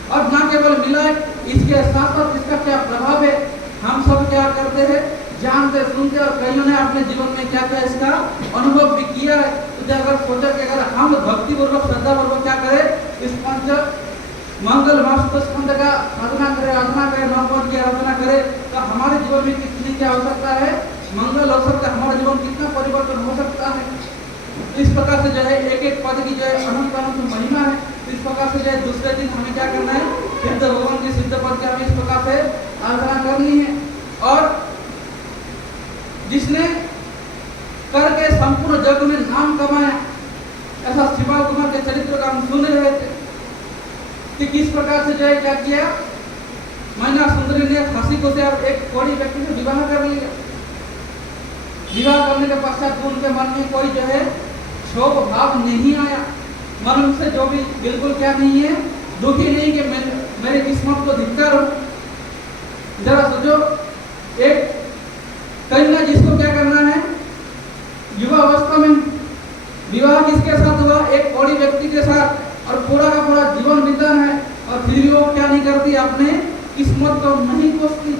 और ना केवल मिला है, इसके साथ साथ इसका क्या प्रभाव है, हम सब क्या करते हैं, जानते सुनते, और कईयों ने अपने जीवन में क्या क्या इसका अनुभव भी किया है। तो अगर सोचा कि अगर हम भक्ति पूर्वक श्रद्धा पूर्वक क्या करें, इस पंच मंगल स्कंद का आराधना करें, नवपद की आराधना करें, तो हमारे जीवन में कितनी क्या हो सकता है, मंगल हो सकता है, हमारा जीवन कितना परिवर्तन हो सकता है। इस प्रकार से जो है एक एक पद की जो है अनंत अनंत महिमा है। इस प्रकार से जो है दूसरे दिन हमें क्या करना है, सिद्ध भगवान की सिद्ध पद की हमें इस प्रकार से आराधना करनी है। और जिसने करके संपूर्ण जग में नाम कमाया, ऐसा शिवाल कुमार के चरित्र का हम सुन रहे थे कि किस प्रकार से जो है क्या किया, मैना सुंदरी ने फांसी को से एक कोड़ी व्यक्ति से विवाह कर लिया। विवाह करने के पश्चात उनके मन में कोई जो है क्षोभ भाव नहीं आया, मन से जो भी बिल्कुल क्या नहीं है, दुखी नहीं कि मेरी किस्मत को धिक्कार हो। जरा सोचो, एक कन्या जिसको क्या करना है, युवा अवस्था में विवाह किसके साथ हुआ, एक कोड़ी व्यक्ति के साथ, और पूरा का पूरा जीवन बीतना है, और फिर भी वो क्या नहीं करती, अपने किस्मत को नहीं कोसती।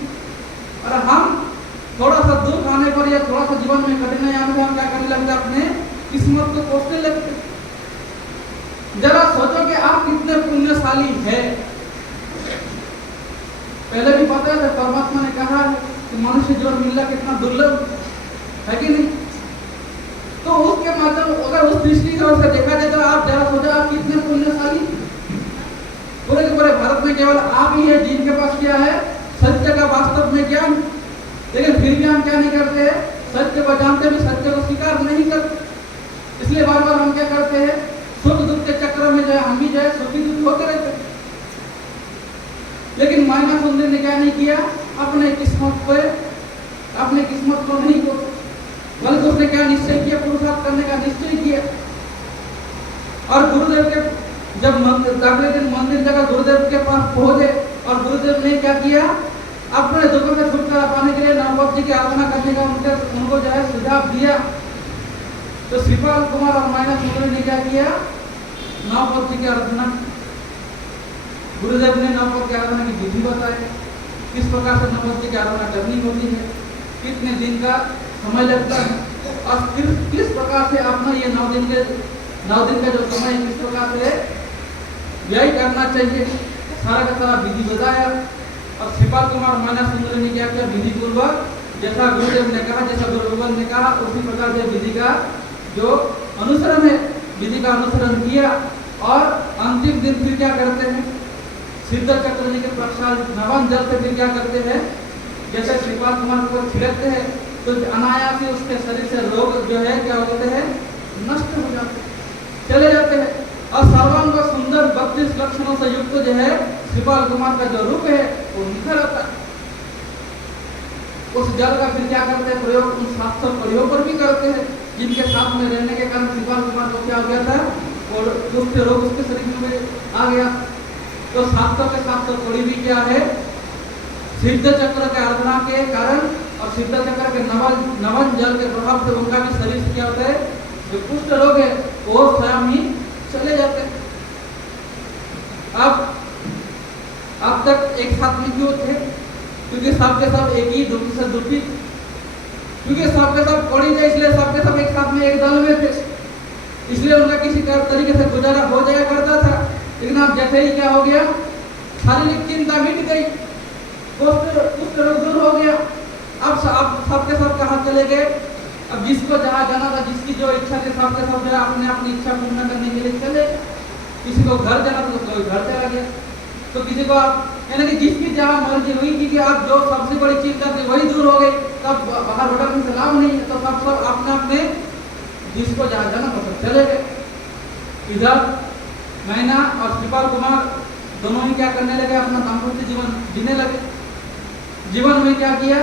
और हम थोड़ा सा दुख आने पर या थोड़ा सा जीवन में कठिनाई आने पर हम क्या करने लगते, अपने किस्मत को कोसने लगते। जरा सोचो कि आप कितने पुण्यशाली है। पहले भी पता है, परमात्मा ने कहा है कि मनुष्य जीवन मिलना कितना दुर्लभ है कि नहीं। तो उसके माध्यम अगर उस दृष्टिकोण से देखा जाए तो आप जरा सोचो, आप कितने पुण्यशाली। पूरे के पूरे भारत में केवल आप ही है जिनके पास क्या है, सत्य का वास्तव में ज्ञान। लेकिन फिर भी हम क्या नहीं करते हैं, सत्य को जानते भी सत्य को स्वीकार नहीं करते। इसलिए बार बार हम क्या करते हैं, सुख दुख के चक्र में जो है हम भी जो है सुखी दुख होते रहते हैं। लेकिन मैना सुंदरी ने क्या नहीं किया, अपने किस्मत को नहीं को, बल्कि उसने क्या निश्चय किया, पुरुषार्थ करने का निश्चय किया। और गुरुदेव के जब अगले दिन मंदिर जगह गुरुदेव के पास पहुंचे, और गुरुदेव ने क्या किया, अपने दुखों से छुटकारा पाने के लिए नवपद जी की आराधना करने का उनको जो है सुझाव दिया। तो श्रीपाल कुमार और मैना सुंदरी ने क्या किया, नवपद जी की आराधना। गुरुदेव ने नवपद की आराधना की विधि बताई, किस प्रकार से नवपद जी की आराधना करनी होती है, कितने दिन का समय लगता है, और किस प्रकार से अपना ये 9 दिन का जो समय है किस प्रकार से व्यय करना चाहिए, सारा का सारा विधि बताया। और श्रीपाल कुमार मैना सुंदरी ने क्या किया, विधि पूर्वक जैसा गुरुदेव ने कहा, जैसा गुरुदेव ने कहा, उसी प्रकार से विधि का जो अनुसरण है, विधि का अनुसरण किया। और अंतिम दिन फिर क्या करते हैं, सिद्ध चक्र जी के प्रसाद नवन जल से फिर क्या करते हैं, जैसे श्रीपाल कुमार को छिड़कते हैं, तो अनायास ही उसके शरीर से रोग जो है क्या होते हैं, नष्ट हो जाते हैं, चले जाते हैं। और सर्वांग सुंदर 32 लक्षणों से युक्त जो है श्रीपाल कुमार का जो रूप है वो निखर आता है। उस जल का फिर क्या करते हैं, प्रयोग उन 700 प्रयोग पर भी करते हैं, जिनके साथ में रहने के कारण श्रीपाल कुमार को क्या हो गया था, और दुष्ट रोग उसके शरीर में आ गया। तो 700 के 700 कोड़ी भी क्या है, सिद्ध चक्र के आराधना के कारण और सिद्ध चक्र के नवन जल के प्रभाव से उनका भी शरीर से क्या होता है, जो कुष्ठ रोग है वो स्वयं ही चले जाते हैं। अब तक एक साथ में क्यों थे? क्योंकि सब के सब एक ही दुखी से दुखी, क्योंकि सब के सब कोड़ी थे, इसलिए सब के सब एक साथ में एक दल में थे, इसलिए उनका किसी तरीके से गुजारा हो जाया करता था। लेकिन अब जैसे ही क्या हो गया, शारीरिक चिंता मिट गई, कुष्ठ रोग दूर हो गया, अब सबके सब कहाँ चले गए? अब जिसको जहाँ जाना था, जिसकी जो इच्छा थी, सबके सब जो है अपने अपनी इच्छा पूर्ण करने के लिए चले। किसी को घर जाना था तो कोई घर चला गया, तो किसी को यानी कि जिसकी जहाँ मर्जी हुई, क्योंकि अब जो सबसे बड़ी चिंता थी वही दूर हो गई, तब बाहर भटकने से लाभ नहीं है, तो सब अपने अपने जिसको जहाँ जाना था सब चले गए। इधर मैना और श्रीपाल कुमार दोनों ही क्या करने लगे, अपना दाम्पत्य जीवन जीने लगे। जीवन में क्या किया,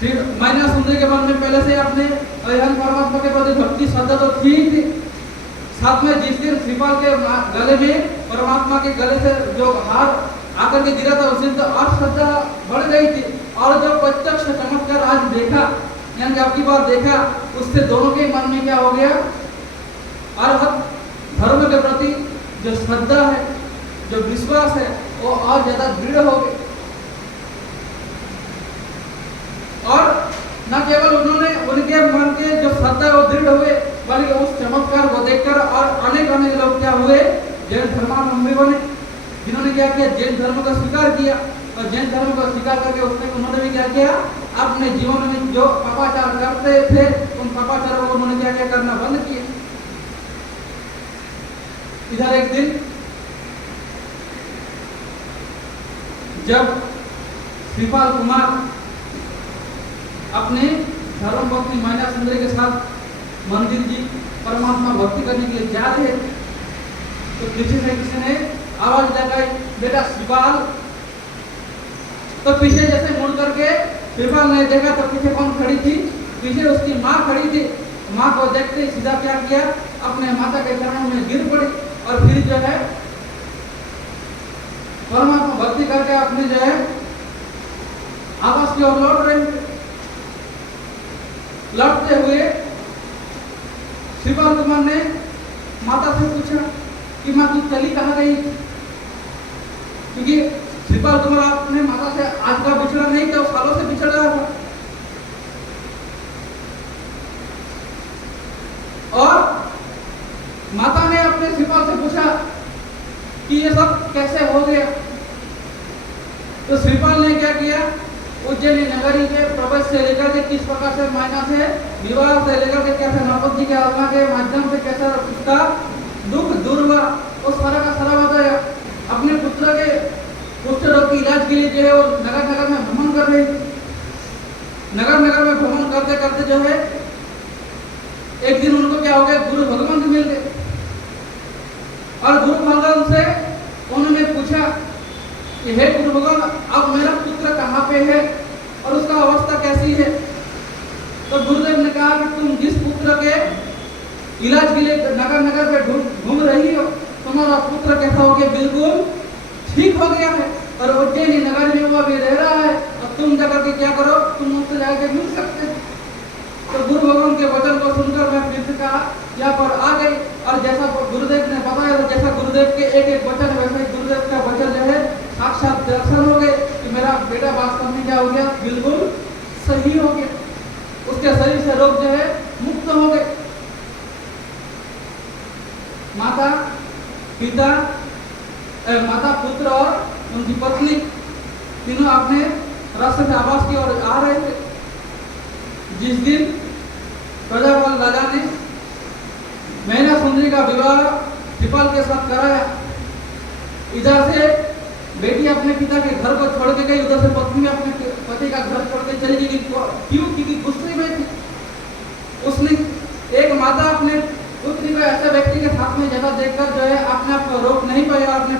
फिर मैना सुंदरी के मन में पहले से अपने अरिहंत परमात्मा के प्रति भक्ति श्रद्धा तो थी ही, साथ में जिस दिन श्रीपाल के गले में परमात्मा के गले से जो हार आकर के गिरा था, उस दिन तो और श्रद्धा बढ़ गई थी। और जो प्रत्यक्ष चमत्कार आज देखा, यानी कि आपकी बार देखा, उससे दोनों के मन में क्या हो गया, अरहत धर्म के प्रति जो श्रद्धा है, जो विश्वास है, वो और ज्यादा दृढ़ हो गए। और न केवल उन्होंने उनके मन के जो श्रद्धा वो दृढ़ हुए, बल्कि उस चमत्कार को देखकर और अनेक लोग क्या हुए, जैन धर्मावलंबी बने, जिन्होंने क्या किया, जैन धर्म का स्वीकार किया। और जैन धर्म को स्वीकार करके उसने उन्होंने भी क्या किया, अपने जीवन में जो पापाचार करते थे उन पापाचारों को उन्होंने क्या क्या करना बंद किया। इधर एक दिन जब श्रीपाल कुमार अपने धर्म पत्नी मैना सुंदरी के साथ मंदिर जी परमात्मा भक्ति करने के लिए जा रहे, तो पीछे से किसी ने आवाज लगाई, बेटा श्रीपाल। तो पीछे जैसे मुड़ करके श्रीपाल ने देखा तो पीछे कौन खड़ी थी, पीछे उसकी माँ खड़ी थी। माँ को देखते सीधा क्या किया, अपने माता के चरणों में गिर पड़ी और फिर जो है परमात्मा भक्ति करके अपने जो है आवास की ओर लौट रहे। लौटते हुए श्रीपाल कुमार ने माता से पूछा कि माँ तू चली कहाँ गई, क्योंकि श्रीपाल कुमार अपने माता से आज का बिछड़ा नहीं था, सालों से बिछड़ रहा था। और माता ने अपने श्रीपाल से पूछा कि ये सब कैसे हो गया। तो श्रीपाल ने क्या किया, उज्जैनी नगरी के प्रवेश से लेकर के किस प्रकार से मैना से विवाह से लेकर के कैसे नौपत जी के आत्मा के माध्यम से कैसे उसका दुख दूर हुआ, उस सारा का सारा बताया। अपने पुत्र के कुष्ठ रोग के इलाज के लिए जो है वो नगर नगर में भ्रमण कर रही थी। नगर नगर में भ्रमण करते करते जो है एक दिन उनको क्या हो गया, गुरु भगवान से मिल गए। और गुरु भगवान से उन्होंने पूछा कि हे गुरु भगवान, अब मेरा पुत्र कहाँ पे है और उसका अवस्था कैसी है। तो गुरुदेव ने कहा कि तुम जिस पुत्र के इलाज के लिए नगर नगर में घूम रही हो, तुम्हारा पुत्र कैसा हो गया, बिल्कुल ठीक हो गया है और उज्जैनी नगर में वो अभी रह रहा है। और तुम जाकर के क्या करो, तुम उससे जाकर मिल सकते हो। तो गुरु भगवान के वचन को सुनकर मैं फिर से कहा यहाँ पर आ गई। और जैसा गुरुदेव ने बताया, जैसा गुरुदेव के एक एक वचन, वैसे गुरुदेव का वचन जो है साक्षात दर्शन हो गए कि मेरा बेटा वास्तव में क्या हो गया, बिल्कुल सही हो गया। उसके शरीर से रोग जो है मुक्त हो गए। माता पिता, माता पुत्र और उनकी पत्नी तीनों अपने रास्ते से आवास की ओर आ रहे थे। जिस दिन प्रजापाल राजा ने मैना सुंदरी का विवाह श्रीपाल के साथ कराया, इधर से बेटी अपने पिता के घर को छोड़ के गई, उधर से पत्नी अपने पति का घर छोड़ के चली गई। क्यों? क्योंकि गुस्से में थी। उसने एक माता अपने पुत्री को ऐसे व्यक्ति के साथ में ज्यादा देखकर जो है अपने आप को रोक नहीं पाया, अपने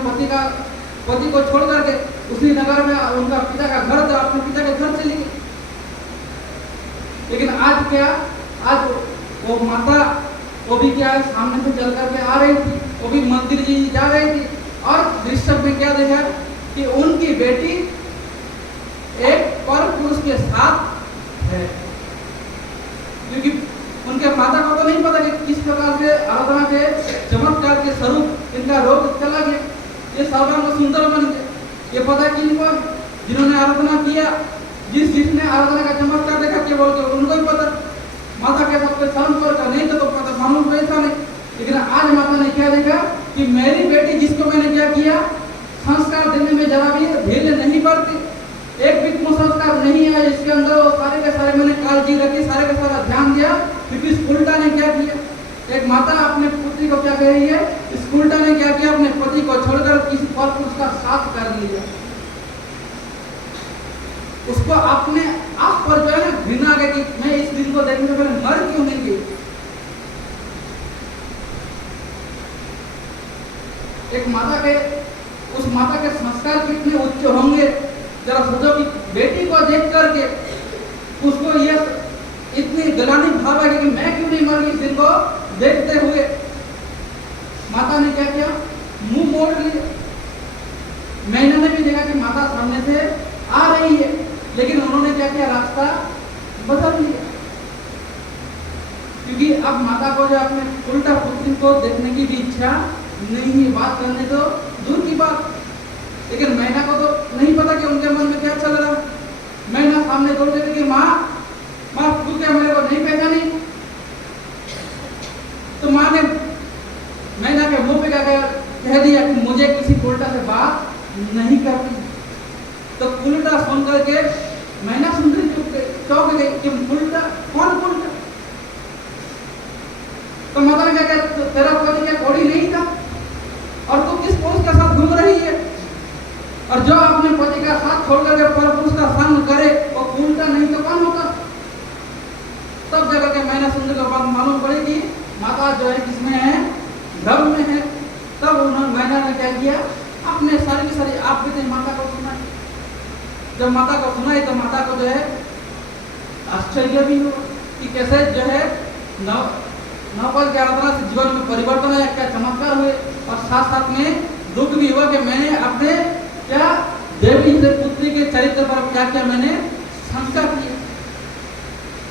पति को छोड़ करके उसी नगर में उनका पिता का घर था, अपने पिता के घर चली गई। लेकिन आज क्या, आज वो माता वो भी क्या है, सामने से चल करके आ रही थी, वो भी मंदिर जी जा रही थी। और दृश्य में क्या देखा कि उनकी बेटी एक पर पुरुष के साथ है, क्योंकि उनके माता को तो नहीं पता कि किस प्रकार से आराधना के चमत्कार के स्वरूप इनका रोग चला गया, ये सर्वांग सुंदर बन गए। ये पता कि इनको जिन्होंने आराधना किया, जिसने आराधना का चमत्कार देखा, केवल तो उनको ही पता, माता के सबके संपर्क का नहीं तो पता मालूम पैसा नहीं। लेकिन आज माता ने क्या देखा कि मेरी बेटी जिसको मैंने क्या किया, संस्कार देने में जरा भी ढील नहीं पड़ती, एक भी संस्कार नहीं है इसके अंदर, वो सारे के सारे मैंने काळजी रखी, सारे का सारा ध्यान दिया। क्योंकि इस उल्टा ने क्या किया, एक माता अपने पुत्री को क्या कह रही है, इस उल्टा ने क्या किया, अपने पति को छोड़कर किसी पर पुरुष का साथ कर लिया। उसको अपने आप पर जो है ना घृणा आ गई कि मैं इस दिन को देखने से पहले मर क्यों नहीं गई। एक माता के, उस माता के संस्कार कितने उच्च होंगे, जरा सोचो कि बेटी को देख करके उसको यह इतनी गलानी भाव है कि मैं क्यों नहीं मर गई। इस दिन को देखते हुए माता ने क्या किया, मुंह मोड़ लिया। मैंने ने भी देखा कि माता सामने से आ रही है, लेकिन उन्होंने क्या किया, रास्ता बदल लिया। क्योंकि अब माता को जो अपने उल्टा पुत्री को देखने की भी इच्छा नहीं है, बात करने तो दूर की बात। लेकिन मैना को तो नहीं पता कि उनके मन में क्या चल रहा। मैना सामने दौड़ देती कि माँ माँ तू क्या मेरे को नहीं पहचानी। तो माँ ने मैना के मुंह पे क्या कह दिया कि मुझे किसी उल्टा से बात नहीं करनी। तो उल्टा सुन करके मैना सुंदरी चौंक गई कि उल्टा कौन उल्टा। तो माता ने क्या कहा, तेरा पति क्या कोड़ी नहीं था और तू किस पुरुष के साथ घूम रही है, और जो अपने पति का साथ छोड़कर के पर पुरुष का संग करे वो उल्टा नहीं तो कौन होता। तब जगह के मैना सुंदरी को बात मालूम पड़ी कि माता जो है किसमें है, धर्म में है। तब उन्होंने मैना ने क्या किया, अपने सारी की सारी आप भी माता को सुनाई। जब माता को सुनाई तो माता को जो है आश्चर्य भी हुआ कि कैसे जो है नवपल की आराधना से जीवन में परिवर्तन आया, क्या चमत्कार हुए। और साथ साथ में दुख भी हुआ कि मैंने अपने क्या देवी पुत्री के चरित्र पर क्या किया, मैंने संस्कार किया।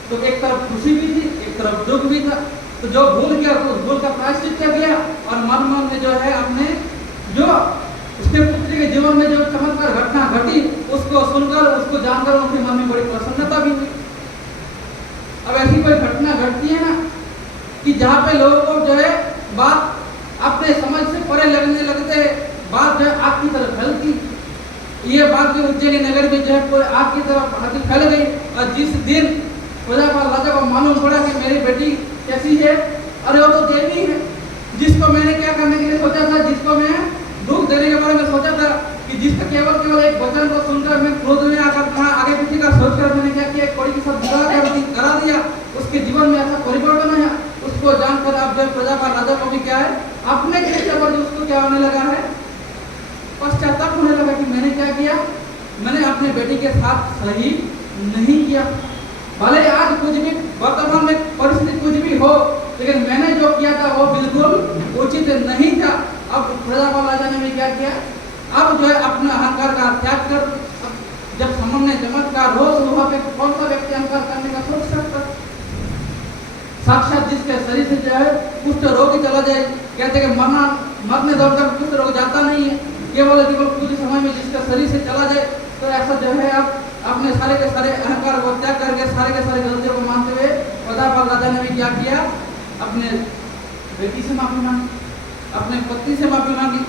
तो एक तरफ खुशी भी थी, एक तरफ दुख भी था। तो जो भूल गया तो उस भूल का प्रायश्चित किया गया, और मन मन में जो है अपने जो उसके पुत्री के जीवन में जो चमत्कार घटना घटी उसको सुनकर, उसको जानकर उनके मन में बड़ी प्रसन्नता भी हुई। अब ऐसी कोई घटना घटती है ना कि जहाँ पे लोगों को जो है बात अपने समझ से परे लगने लगते, बात जो है आग की तरफ फैलती। ये बात जो उज्जैनी नगर में जो है कोई आग की तरफ फैल गई। और जिस दिन प्रजापाल राजा को मालूम पड़ा कि मेरी बेटी कैसी है, अरे वो तो देवी है जिसको मैंने क्या करने के लिए सोचा था, जिसको मैं दुख देने के बारे में सोचा था, कि जिसका केवल एक वचन को सुनकर मैं क्रोध में आकर आगे पीछे का सोचकर मैंने क्या किया, कोड़ी के साथ विवाह करा दिया। उसके जीवन में ऐसा परिवर्तन आया, उसको जानकर अब जब प्रजापाल राजा को भी क्या है, अपने उसको क्या होने लगा है, पश्चाताप होने लगा कि मैंने क्या किया, मैंने अपने बेटी के साथ सही नहीं किया। भले आज कुछ भी वर्तमान में परिस्थिति कुछ भी हो, लेकिन मैंने जो किया था वो बिल्कुल उचित नहीं था। अब प्रजापाल राजा ने भी क्या किया, अब जो है अपना अहंकार का त्याग कर, जब सामने चमत्कार हो तो वहां पे कौन सा व्यक्ति अहंकार करने का सोच सकता। साक्षात जिसके शरीर से जो है कुष्ठ रोग चला जाए, कहते कि मरने दौड़ कर कुष्ठ रोग जाता नहीं है, केवल कुछ समय में जिसका शरीर से चला जाए। तो ऐसा जो है आप अपने सारे के सारे अहंकार को त्याग करके सारे के सारे गलतियों को मानते हुए प्रजापाल राजा ने भी क्या किया, अपने बेटी से माफी मांगी, अपने पति से माफी मांगी,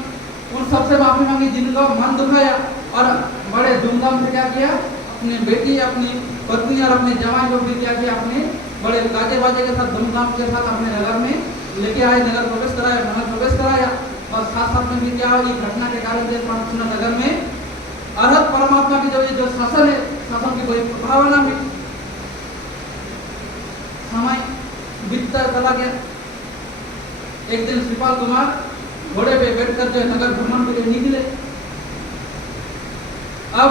उन सबसे माफी मांगी जिनका मन दुखाया। और बड़े धूमधाम से क्या किया, अपनी बेटी, अपनी पत्नी और अपने जवाई को भी क्या किया, अपने बड़े गाजे बाजे के साथ धूमधाम के साथ अपने नगर में लेके आए, नगर प्रवेश कराया, नगर प्रवेश कराया। और साथ साथ में भी क्या ये घटना के कारण नगर में अरहत परमात्मा की जो शासन है, शासन की कोई भावना भी समय बीतता चला गया। एक दिन श्रीपाल कुमार घोड़े पे बैठकर जो नगर भ्रमण के लिए निकले। अब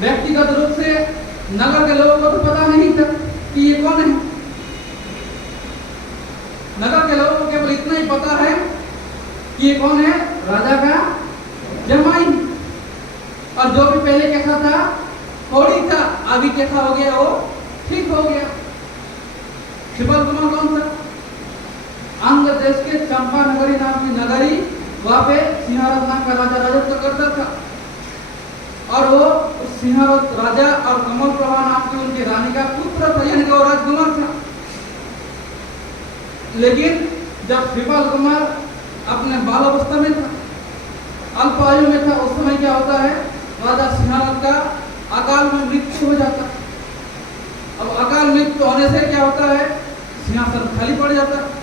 व्यक्तिगत रूप से नगर के लोगों को तो पता नहीं था कि ये कौन है। नगर के लोगों को केवल इतना ही पता है कि ये कौन है, राजा का जमाई। और जो भी पहले कैसा था, थोड़ी था, अभी कैसा हो गया, वो ठीक हो गया। शिवपाल कुमार कौन था? आंध्र देश के चंपा नगरी नाम की नगरी, वहां पे सिंहारत नाम का राजा राजत्व करता था। और वो सिंहारत राजा और कमल प्रभा नाम की उनकी रानी का पुत्र था, यानी कि वो राजकुमार था। लेकिन जब शिवपाल कुमार अपने बाल अवस्था में था, अल्प आयु में था, उस समय क्या होता है, राजा सिंहारत का अकाल में मृत्यु हो जाता है। अब अकाल मृत्यु होने से क्या होता है, सिंहासन खाली पड़ जाता है।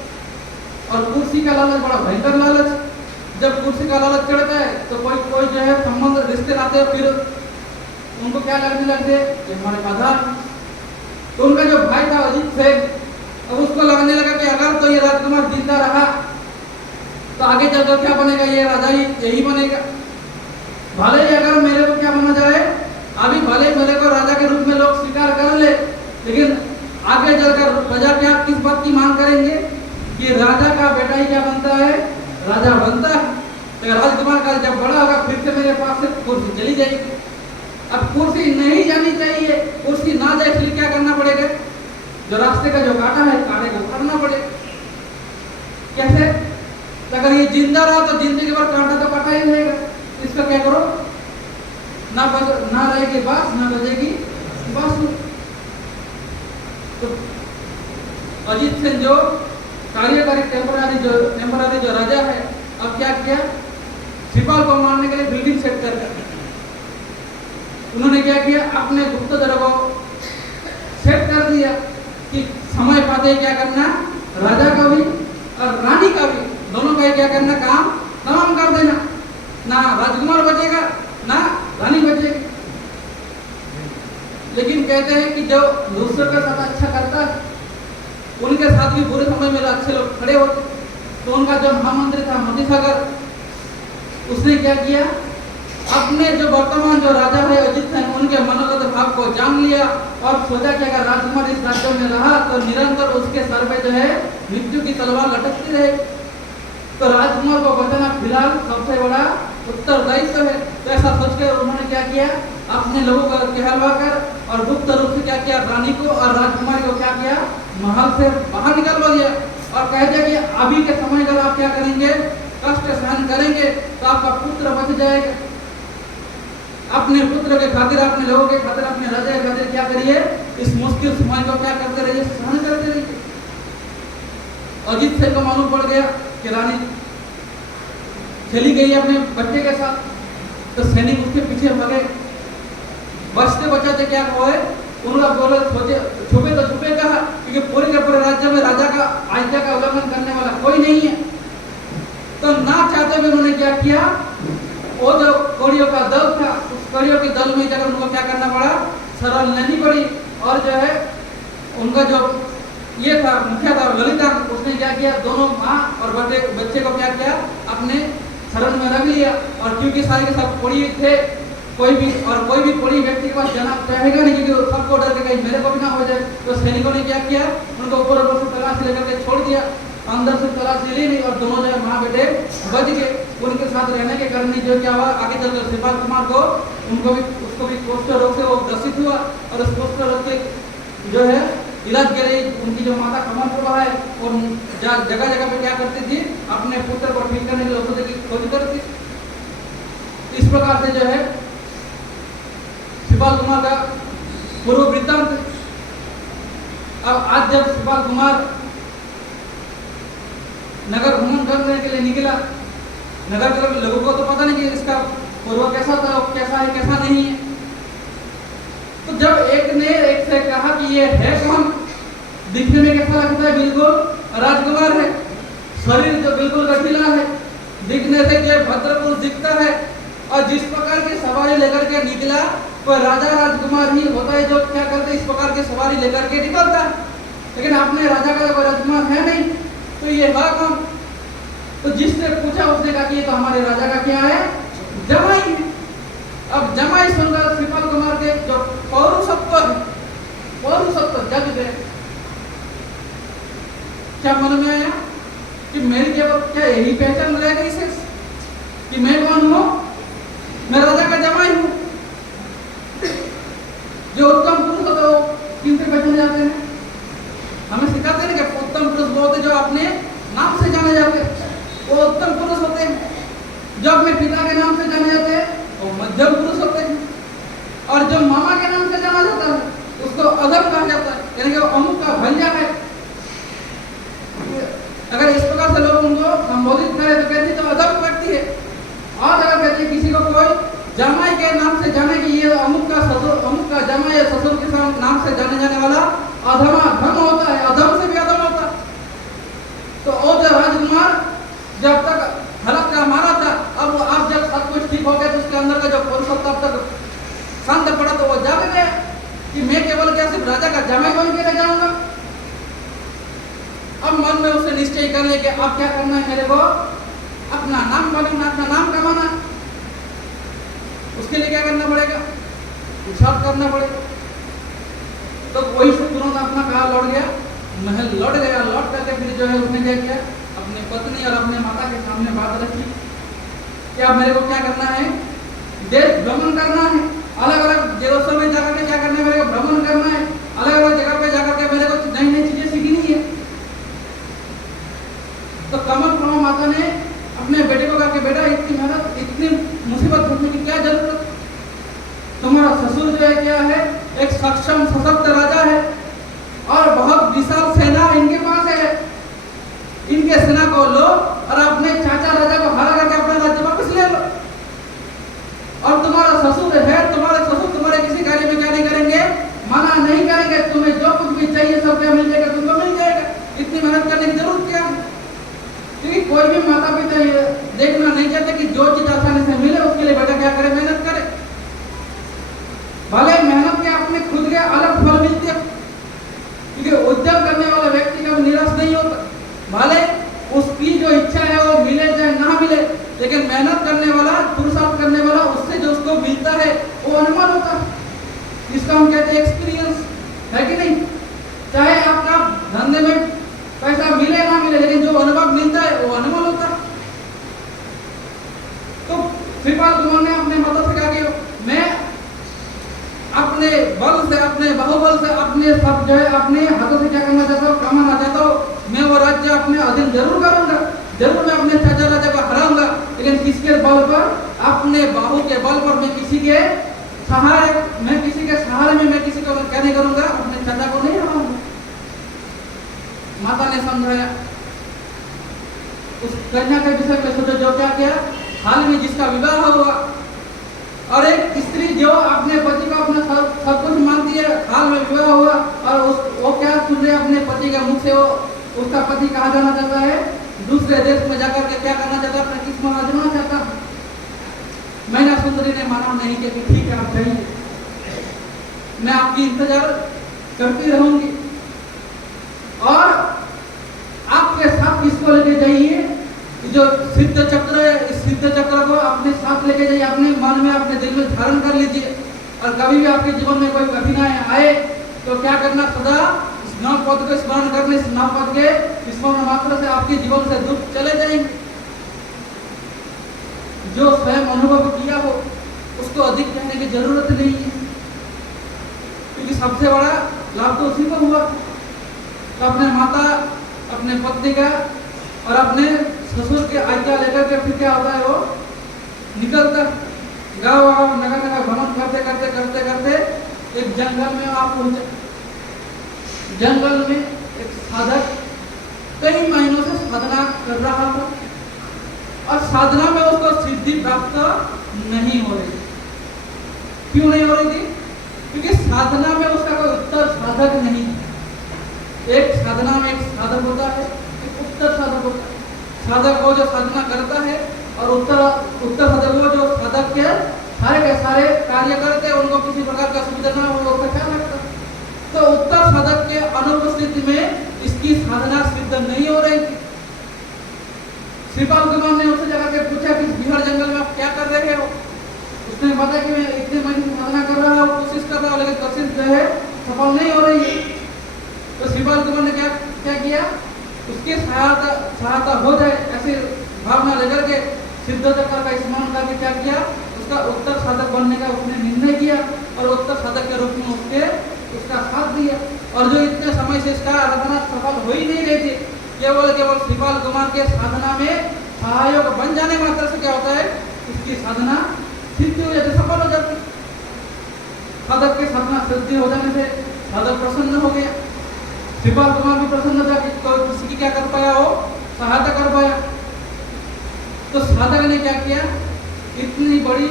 और कुर्सी का लालच बड़ा भयंकर लालच, जब कुर्सी का लालच चढ़ता है तो कोई कोई जो है संबंध रिश्ते नाते फिर उनको क्या लगने लगते कि हमारे आधार। तो उनका जो भाई था अजीत सिंह, अब उसको लगने लगा कि अगर तो ये राजकुमार जिंदा रहा तो आगे चलकर क्या बनेगा, ये राजा ही यही बनेगा। भले ही अगर मेरे को क्या माना जाए, अभी भले ही मेरे को राजा के रूप में लोग स्वीकार कर ले, लेकिन आगे चलकर प्रजा क्या किस बात की मांग करेंगे कि राजा का बेटा ही क्या बनता है, राजा बनता है। तो राजकुमार का जब बड़ा होगा फिर से मेरे पास से कुर्सी चली जाएगी। अब कुर्सी नहीं जानी चाहिए, कुर्सी ना जाए इसलिए क्या करना पड़ेगा, जो रास्ते का जो कांटा है, कांटे को उखाड़ना पड़ेगा। कैसे? अगर ये जिंदा रहा तो जिंदगी भर कांटा तो काटा ही रहेगा। इसका क्या करो, ना रहेगी बांस, ना बजेगी बांसुरी। तो अजीत सिंह जो कार्यकारी टेम्पररी जो राजा है, अब क्या किया, शिवपाल को मारने के लिए बिल्डिंग सेट कर दिया। उन्होंने क्या किया, अपने गुप्तचरों को सेट कर दिया कि समय पाते क्या करना, राजा का भी और रानी का भी, दोनों का क्या करना, काम तमाम कर देना। ना राजकुमार बचेगा ना रानी बचेगी। लेकिन कहते हैं कि जो दूसरों के साथ अच्छा करता है, उनके साथ भी बुरे समय में अच्छे लोग खड़े होते। तो उनका जो महामंत्री था मधुसागर, उसने क्या किया, अपने जो वर्तमान जो राजा है अजीत सिंह, उनके मनोगत भाव को जान लिया और सोचा कि अगर राजकुमार इस राज्य में रहा तो निरंतर उसके सर पे जो है मृत्यु की तलवार लटकती रहे। तो राजकुमार को बचाना फिलहाल सबसे बड़ा उत्तरदायित्व है। तो ऐसा सोचकर उन्होंने क्या किया, अपने लोगों को कहलवा कर और गुप्त रूप से क्या किया, रानी को और राजकुमारी को क्या किया, महल से बाहर निकलवा दिया और कह दिया कि अभी के समय अगर आप क्या करेंगे, कष्ट सहन करेंगे तो आपका पुत्र बच जाएगा। अपने पुत्र के खातिर, अपने लोगों के खातिर, अपने राजा के खातिर क्या करिए, इस मुश्किल समय को क्या करते रहिए, सहन करते रहिए। अजीत सिंह को मालूम पड़ गया कि रानी चली गई अपने बच्चे के साथ, तो सैनिक उसके पीछे भागे। बचते बचाते क्या हुआ है, उन्होंने बोले सोचे छुपे तो छुपे कहा, क्योंकि पूरे के पूरे राज्य में राजा का आज्ञा का उल्लंघन करने वाला कोई नहीं है। तो ना चाहते हुए उन्होंने क्या किया, वो जो कौड़ियों का दल था, उस कौड़ियों के दल में जाकर उनको क्या करना पड़ा, शरण लेनी पड़ी। और जो है उनका जो ये था मुखिया था ललिता, उसने क्या किया, दोनों माँ और बच्चे को क्या किया, अपने शरण में रख लिया। और क्योंकि सारे के सब कोड़ी थे, कोई भी कोड़ी व्यक्ति के पास जाना चाहेगा नहीं, क्योंकि सबको डर के कहीं मेरे को भी ना हो जाए। तो सैनिकों ने क्या किया, उनको ऊपर से तलाश लेकर के छोड़ दिया, अंदर से तलाश ली नहीं, और दोनों जो माँ बेटे बच गए। उनके साथ रहने के कारण जो क्या हुआ, आगे चलकर शिवपाल कुमार को उसको भी कुष्ठ रोग से वो ग्रसित हुआ। और उस कुष्ठ रोग के जो है इलाज के लिए उनकी जो माता कमल प्रभा है, और जगह जगह पे क्या करती थी, अपने पुत्र को ठीक करने के लिए औषधि की खोज करती। इस प्रकार से जो है शिवपाल कुमार का पूर्व वृत्तांत। अब आज जब शिवपाल कुमार नगर भ्रमण करने के लिए निकला, नगर के लोगों को तो पता नहीं कि इसका पूर्व कैसा था, कैसा है कैसा नहीं है। तो जब एक ने एक से कहा कि ये है कौन, दिखने में कैसा लगता है, बिल्कुल राजकुमार है, शरीर जो बिल्कुल गठीला है, दिखने से जो भद्र पुरुष दिखता है, और जिस प्रकार की सवारी लेकर के निकला वो राजा राजकुमार ही होता है जो क्या करते इस प्रकार की सवारी लेकर के निकलता है। लेकिन अपने राजा का कोई राजकुमार है नहीं, तो ये है कौन। तो जिसने पूछा उसने कहा कि ये तो हमारे राजा का क्या है, जमाई है। अब जमाई सुनकर शिवपाल कुमार के जो पौरुषत्व है, पौरुषत्व जग गए। क्या मन में आया कि मेरी केवल क्या यही पहचान रह गई से कि मैं कौन हूँ, अधम कहा जाता है, यानी कि वो अमुक का भंजा है। अगर इस प्रकार से लोग उनको संबोधित करें तो कहते तो अधम व्यक्ति है। और अगर कहते किसी को कोई जमाई के नाम से जाने कि ये अमुक का ससुर, अमुक का जमाई या ससुर के नाम से जाने जाने वाला अधम होता है, अधम से भी अधम होता है। तो वो जो राजकुमार जब तक हलक का मारा था, अब जब सब कुछ ठीक हो गया तो उसके अंदर का जो पुरुष तब तक शांत पड़ा तो वो जाग गया कि मैं केवल क्या सिर्फ राजा का जमाई बन के रह जाऊंगा। अब मन में उसे निश्चय कर ले कि अब क्या करना है, मेरे को अपना नाम बनाना, अपना नाम कमाना। उसके लिए क्या करना पड़ेगा, पुरुषार्थ करना पड़ेगा। तो वही से तुरंत अपना कहा लौट गया, महल लौट गया। लौट करके फिर जो है उसने क्या किया, अपनी पत्नी और अपने माता के सामने बात रखी कि अब मेरे को क्या करना है, देश भ्रमण करना है, अलग अलग देशों में जाकर के क्या करना है, मेरे को भ्रमण करना है, अलग अलग जगह पे जाकर के मेरे को नई नई चीजें सीखनी है। तो कमल प्रभा माता ने अपने बेटे को कहा कि बेटा इतनी मेहनत, इतनी मुसीबत भोगने की क्या जरूरत, तुम्हारा ससुर जो है क्या है, एक सक्षम सशक्त राजा है और बहुत विशाल सेना इनके पास है। इनके सेना को लो और अपने चाचा राजा को हरा करके अपना राज्य वापस ले लो। और तुम्हारा ससुर है, तुम्हारे ससुर तुम्हारे किसी कार्य में क्या नहीं करेंगे, मना नहीं करेंगे। तुम्हें जो कुछ भी चाहिए सब क्या मिल जाएगा, तुमको मिल जाएगा। इतनी मेहनत करने की जरूरत क्या है? क्योंकि कोई भी माता पिता देखना नहीं चाहते कि जो चीज आसानी से मिले उसके लिए बेटा क्या करे, मेहनत करे। भले मेहनत के अपने खुद के अलग फल मिलते हैं, क्योंकि उद्यम करने वाला व्यक्ति कभी निराश नहीं होता। भले उसकी जो इच्छा है वो मिले चाहे ना मिले, लेकिन मेहनत करने वाला, पुरुषार्थ करने वाला, उससे जो उसको मिलता है वो अनुभव होता है। इसका हम कहते हैं एक्सपीरियंस, है कि नहीं? चाहे आपका धंधे में पैसा मिले ना मिले, लेकिन जो अनुभव मिलता है वो अनुभव होता है। तो श्रीपाल कुमार ने अपने माता से कहा कि मैं अपने बल से, अपने बाहुबल से, अपने सब जो है अपने हाथों से क्या करना चाहता हूँ, कमाना चाहता हूँ। मैं वो राज्य अपने अधीन जरूर करूंगा, जरूर मैं अपने चाचा राजा को हराऊंगा, लेकिन किसके बल पर, अपने बाहु के बल पर। मैं किसी के सहारे में मैं किसी को क्या नहीं करूंगा, अपने चाचा को नहीं हराऊंगा। माता ने समझाया। उस कन्या के विषय में सोचो जो क्या किया, हाल में जिसका विवाह हुआ और एक स्त्री जो अपने पति को अपना सब कुछ मानती है, हाल में विवाह हुआ और वो क्या सुन रहे अपने पति के मुख से, वो उसका पति कहा जाना चाहता है, दूसरे देश में जाकर के क्या करना चाहता है, अपना किस्मत आजमाना चाहता है। मैना सुंदरी ने माना नहीं कि ठीक है आप जाइए, मैं आपकी इंतजार करती रहूंगी और आपके साथ किसको लेके जाइए, जो सिद्ध चक्र है, इस सिद्ध चक्र को अपने साथ लेके जाइए, अपने मन में, अपने दिल में धारण कर लीजिए। और कभी भी आपके जीवन में कोई कठिनाई आए तो क्या करना, सदा इस नव पद को स्मरण करने, इस नव पद के स्मरण मात्र से आपके जीवन से दुख चले जाएंगे। जो स्वयं अनुभव किया हो उसको अधिक कहने की जरूरत नहीं है, क्योंकि सबसे बड़ा लाभ तो उसी को हुआ। तो अपने माता, अपने पत्नी का और अपने ससुर के आज्ञा लेकर के फिर क्या होता है, वो निकलता गाँव नगर नगर भ्रमण करते करते करते करते एक जंगल में आप पहुंचे। जंगल में एक साधक कई महीनों से साधना कर रहा था और साधना में उसको सिद्धि प्राप्त नहीं हो रही। क्यों नहीं हो रही थी? क्योंकि साधना में उसका कोई उत्तर साधक नहीं है। एक साधना में एक साधक होता है, एक उत्तर साधक होता है। साधक वो जो साधना करता है और उत्तर साधक वो जो साधक के सारे कार्य करते हैं, उनको किसी प्रकार का सुविधा ना हो उसका ख्याल रखता है। तो उत्तर साधक के अनुपस्थिति में इसकी साधना सिद्ध नहीं हो रही थी। श्रीपाल कुमार ने उससे जाकर के पूछा कि बिहार जंगल में आप क्या कर रहे हो? उसने बताया कि मैं इतने महीने साधना कर रहा हूँ, कोशिश कर रहा हूँ, लेकिन कोशिश जो है सफल नहीं हो रही है। तो श्रीपाल कुमार ने क्या किया, उसकी सहायता हो जाए ऐसी भावना लेकर के सिद्ध चक्र का स्मरण करके क्या किया, उसका उत्तर साधक बनने का उसने निर्णय किया और उत्तर साधक के रूप में उसका साथ दिया। और जो इतने समय से इसका आराधना सफल हो ही नहीं रही थी, केवल श्रीपाल कुमार के साधना में सहायक बन जाने मात्र से क्या होता है, उसकी साधना सिद्धि हो जाती, सफल हो जाती। साधक की साधना सिद्धि हो जाने से साधक प्रसन्न हो गया। श्रीपाल कुमार भी प्रसन्न था कि किसी की क्या कर पाया, वो सहायता कर पाया। तो साधक ने क्या किया, इतनी बड़ी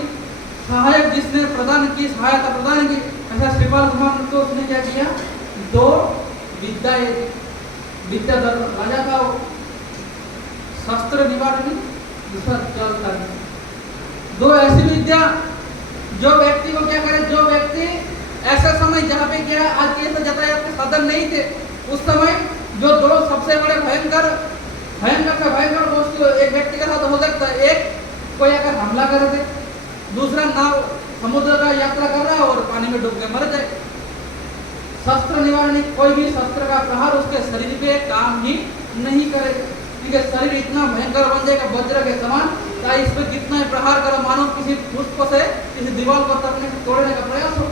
सहायक जिसने प्रदान की, सहायता प्रदान की, ऐसा श्रीपाल कुमार को उसने क्या किया, 2 विद्याधर राजा था, वो शस्त्र निवारणी, दूसरा जल करनी। 2 ऐसी विद्या जो व्यक्ति को क्या करे, जो व्यक्ति ऐसा समय जहाँ पे क्या आज के यातायात के साधन नहीं थे, उस समय जो 2 सबसे बड़े भयंकर दोस्त एक व्यक्ति के साथ हो सकता है। एक कोई अगर हमला करे थे, दूसरा नाव समुद्र का यात्रा कर रहा है और पानी में डूब के मर जाए। शस्त्र निवारणी, कोई भी शस्त्र का प्रहार उसके शरीर पे काम ही नहीं करेगा, क्योंकि शरीर इतना भयंकर बन जाएगा वज्र के समान, चाहे इस पर कितना ही प्रहार करो, मानो किसी पुष्प से किसी दीवार को तोड़ने का प्रयास हो।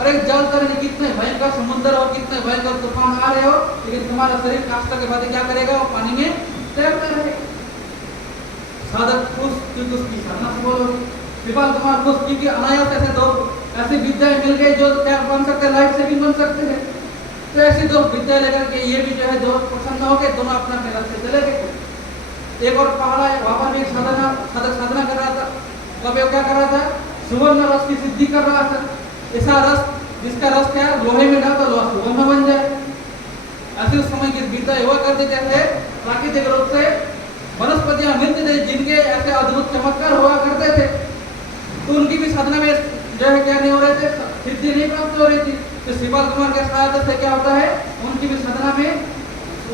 अरे जल तरह कितने भयंकर समुद्र और कितने भयंकर तूफान आ रहे हो, लेकिन तुम्हारा शरीर काष्ठ के बाद क्या करेगा, वो पानी में तैरता रहेगा। साधक खुश क्योंकि उसकी साधना सफल होगी। श्रीपाल कुमार खुश क्योंकि अनायास ऐसे 2 ऐसी विद्याएं मिल गई जो क्या बन सकते हैं, लाइफ सेविंग बन सकते हैं। तो ऐसी 2 विद्या लेकर के ये भी जो है 2 प्रसन्न हो गए, दोनों अपना अपने रास्ते चले गए। एक और पहाड़ है, वहां पर भी एक साधक साधना कर रहा था। कब वो क्या कर रहा था, सुवर्ण रस की सिद्धि कर रहा था। ऐसा रस जिसका रस क्या है, लोहे में डालकर लोहा सुवर्ण बन जाए, ऐसे उस समय की विद्या हुआ करते थे। प्राकृतिक रूप से वनस्पतियां मिलते थे जिनके ऐसे अद्भुत चमत्कार हुआ करते थे, तो उनकी भी साधना में जो है क्या नहीं हो रहे थे, सिद्धि नहीं प्राप्त हो रही थी। तो श्रीपाल कुमार के सहायता से क्या होता है, उनकी भी साधना में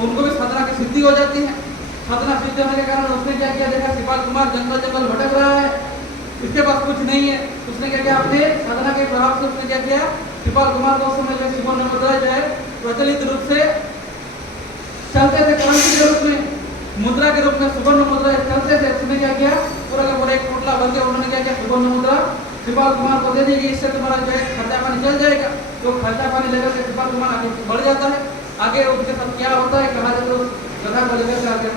उनको भी साधना की सिद्धि हो जाती है। साधना सिद्ध होने के कारण उसने क्या किया, देखा श्रीपाल कुमार जंगल भटक रहा है, इसके पास कुछ नहीं है, उसने क्या किया, अपने साधना के प्रभाव से उसने क्या किया, श्रीपाल कुमार को उस समय सुवर्ण मुद्रा जो है प्रचलित रूप से चलते थे, करेंसी के रूप में, मुद्रा के रूप में सुवर्ण मुद्रा चलते थे। उसने क्या किया, पूरा का पूरा एक पोटला भर के उन्होंने क्या किया, सुवर्ण मुद्रा श्रीपाल कुमार को दे देगी, इससे तुम्हारा जो है खर्चा पानी चल जाएगा। तो खर्चा पानी लेकर के श्रीपाल कुमार आगे बढ़ जाता है। आगे उनके साथ क्या होता है, कहा जाता है गधा को लेकर के आगे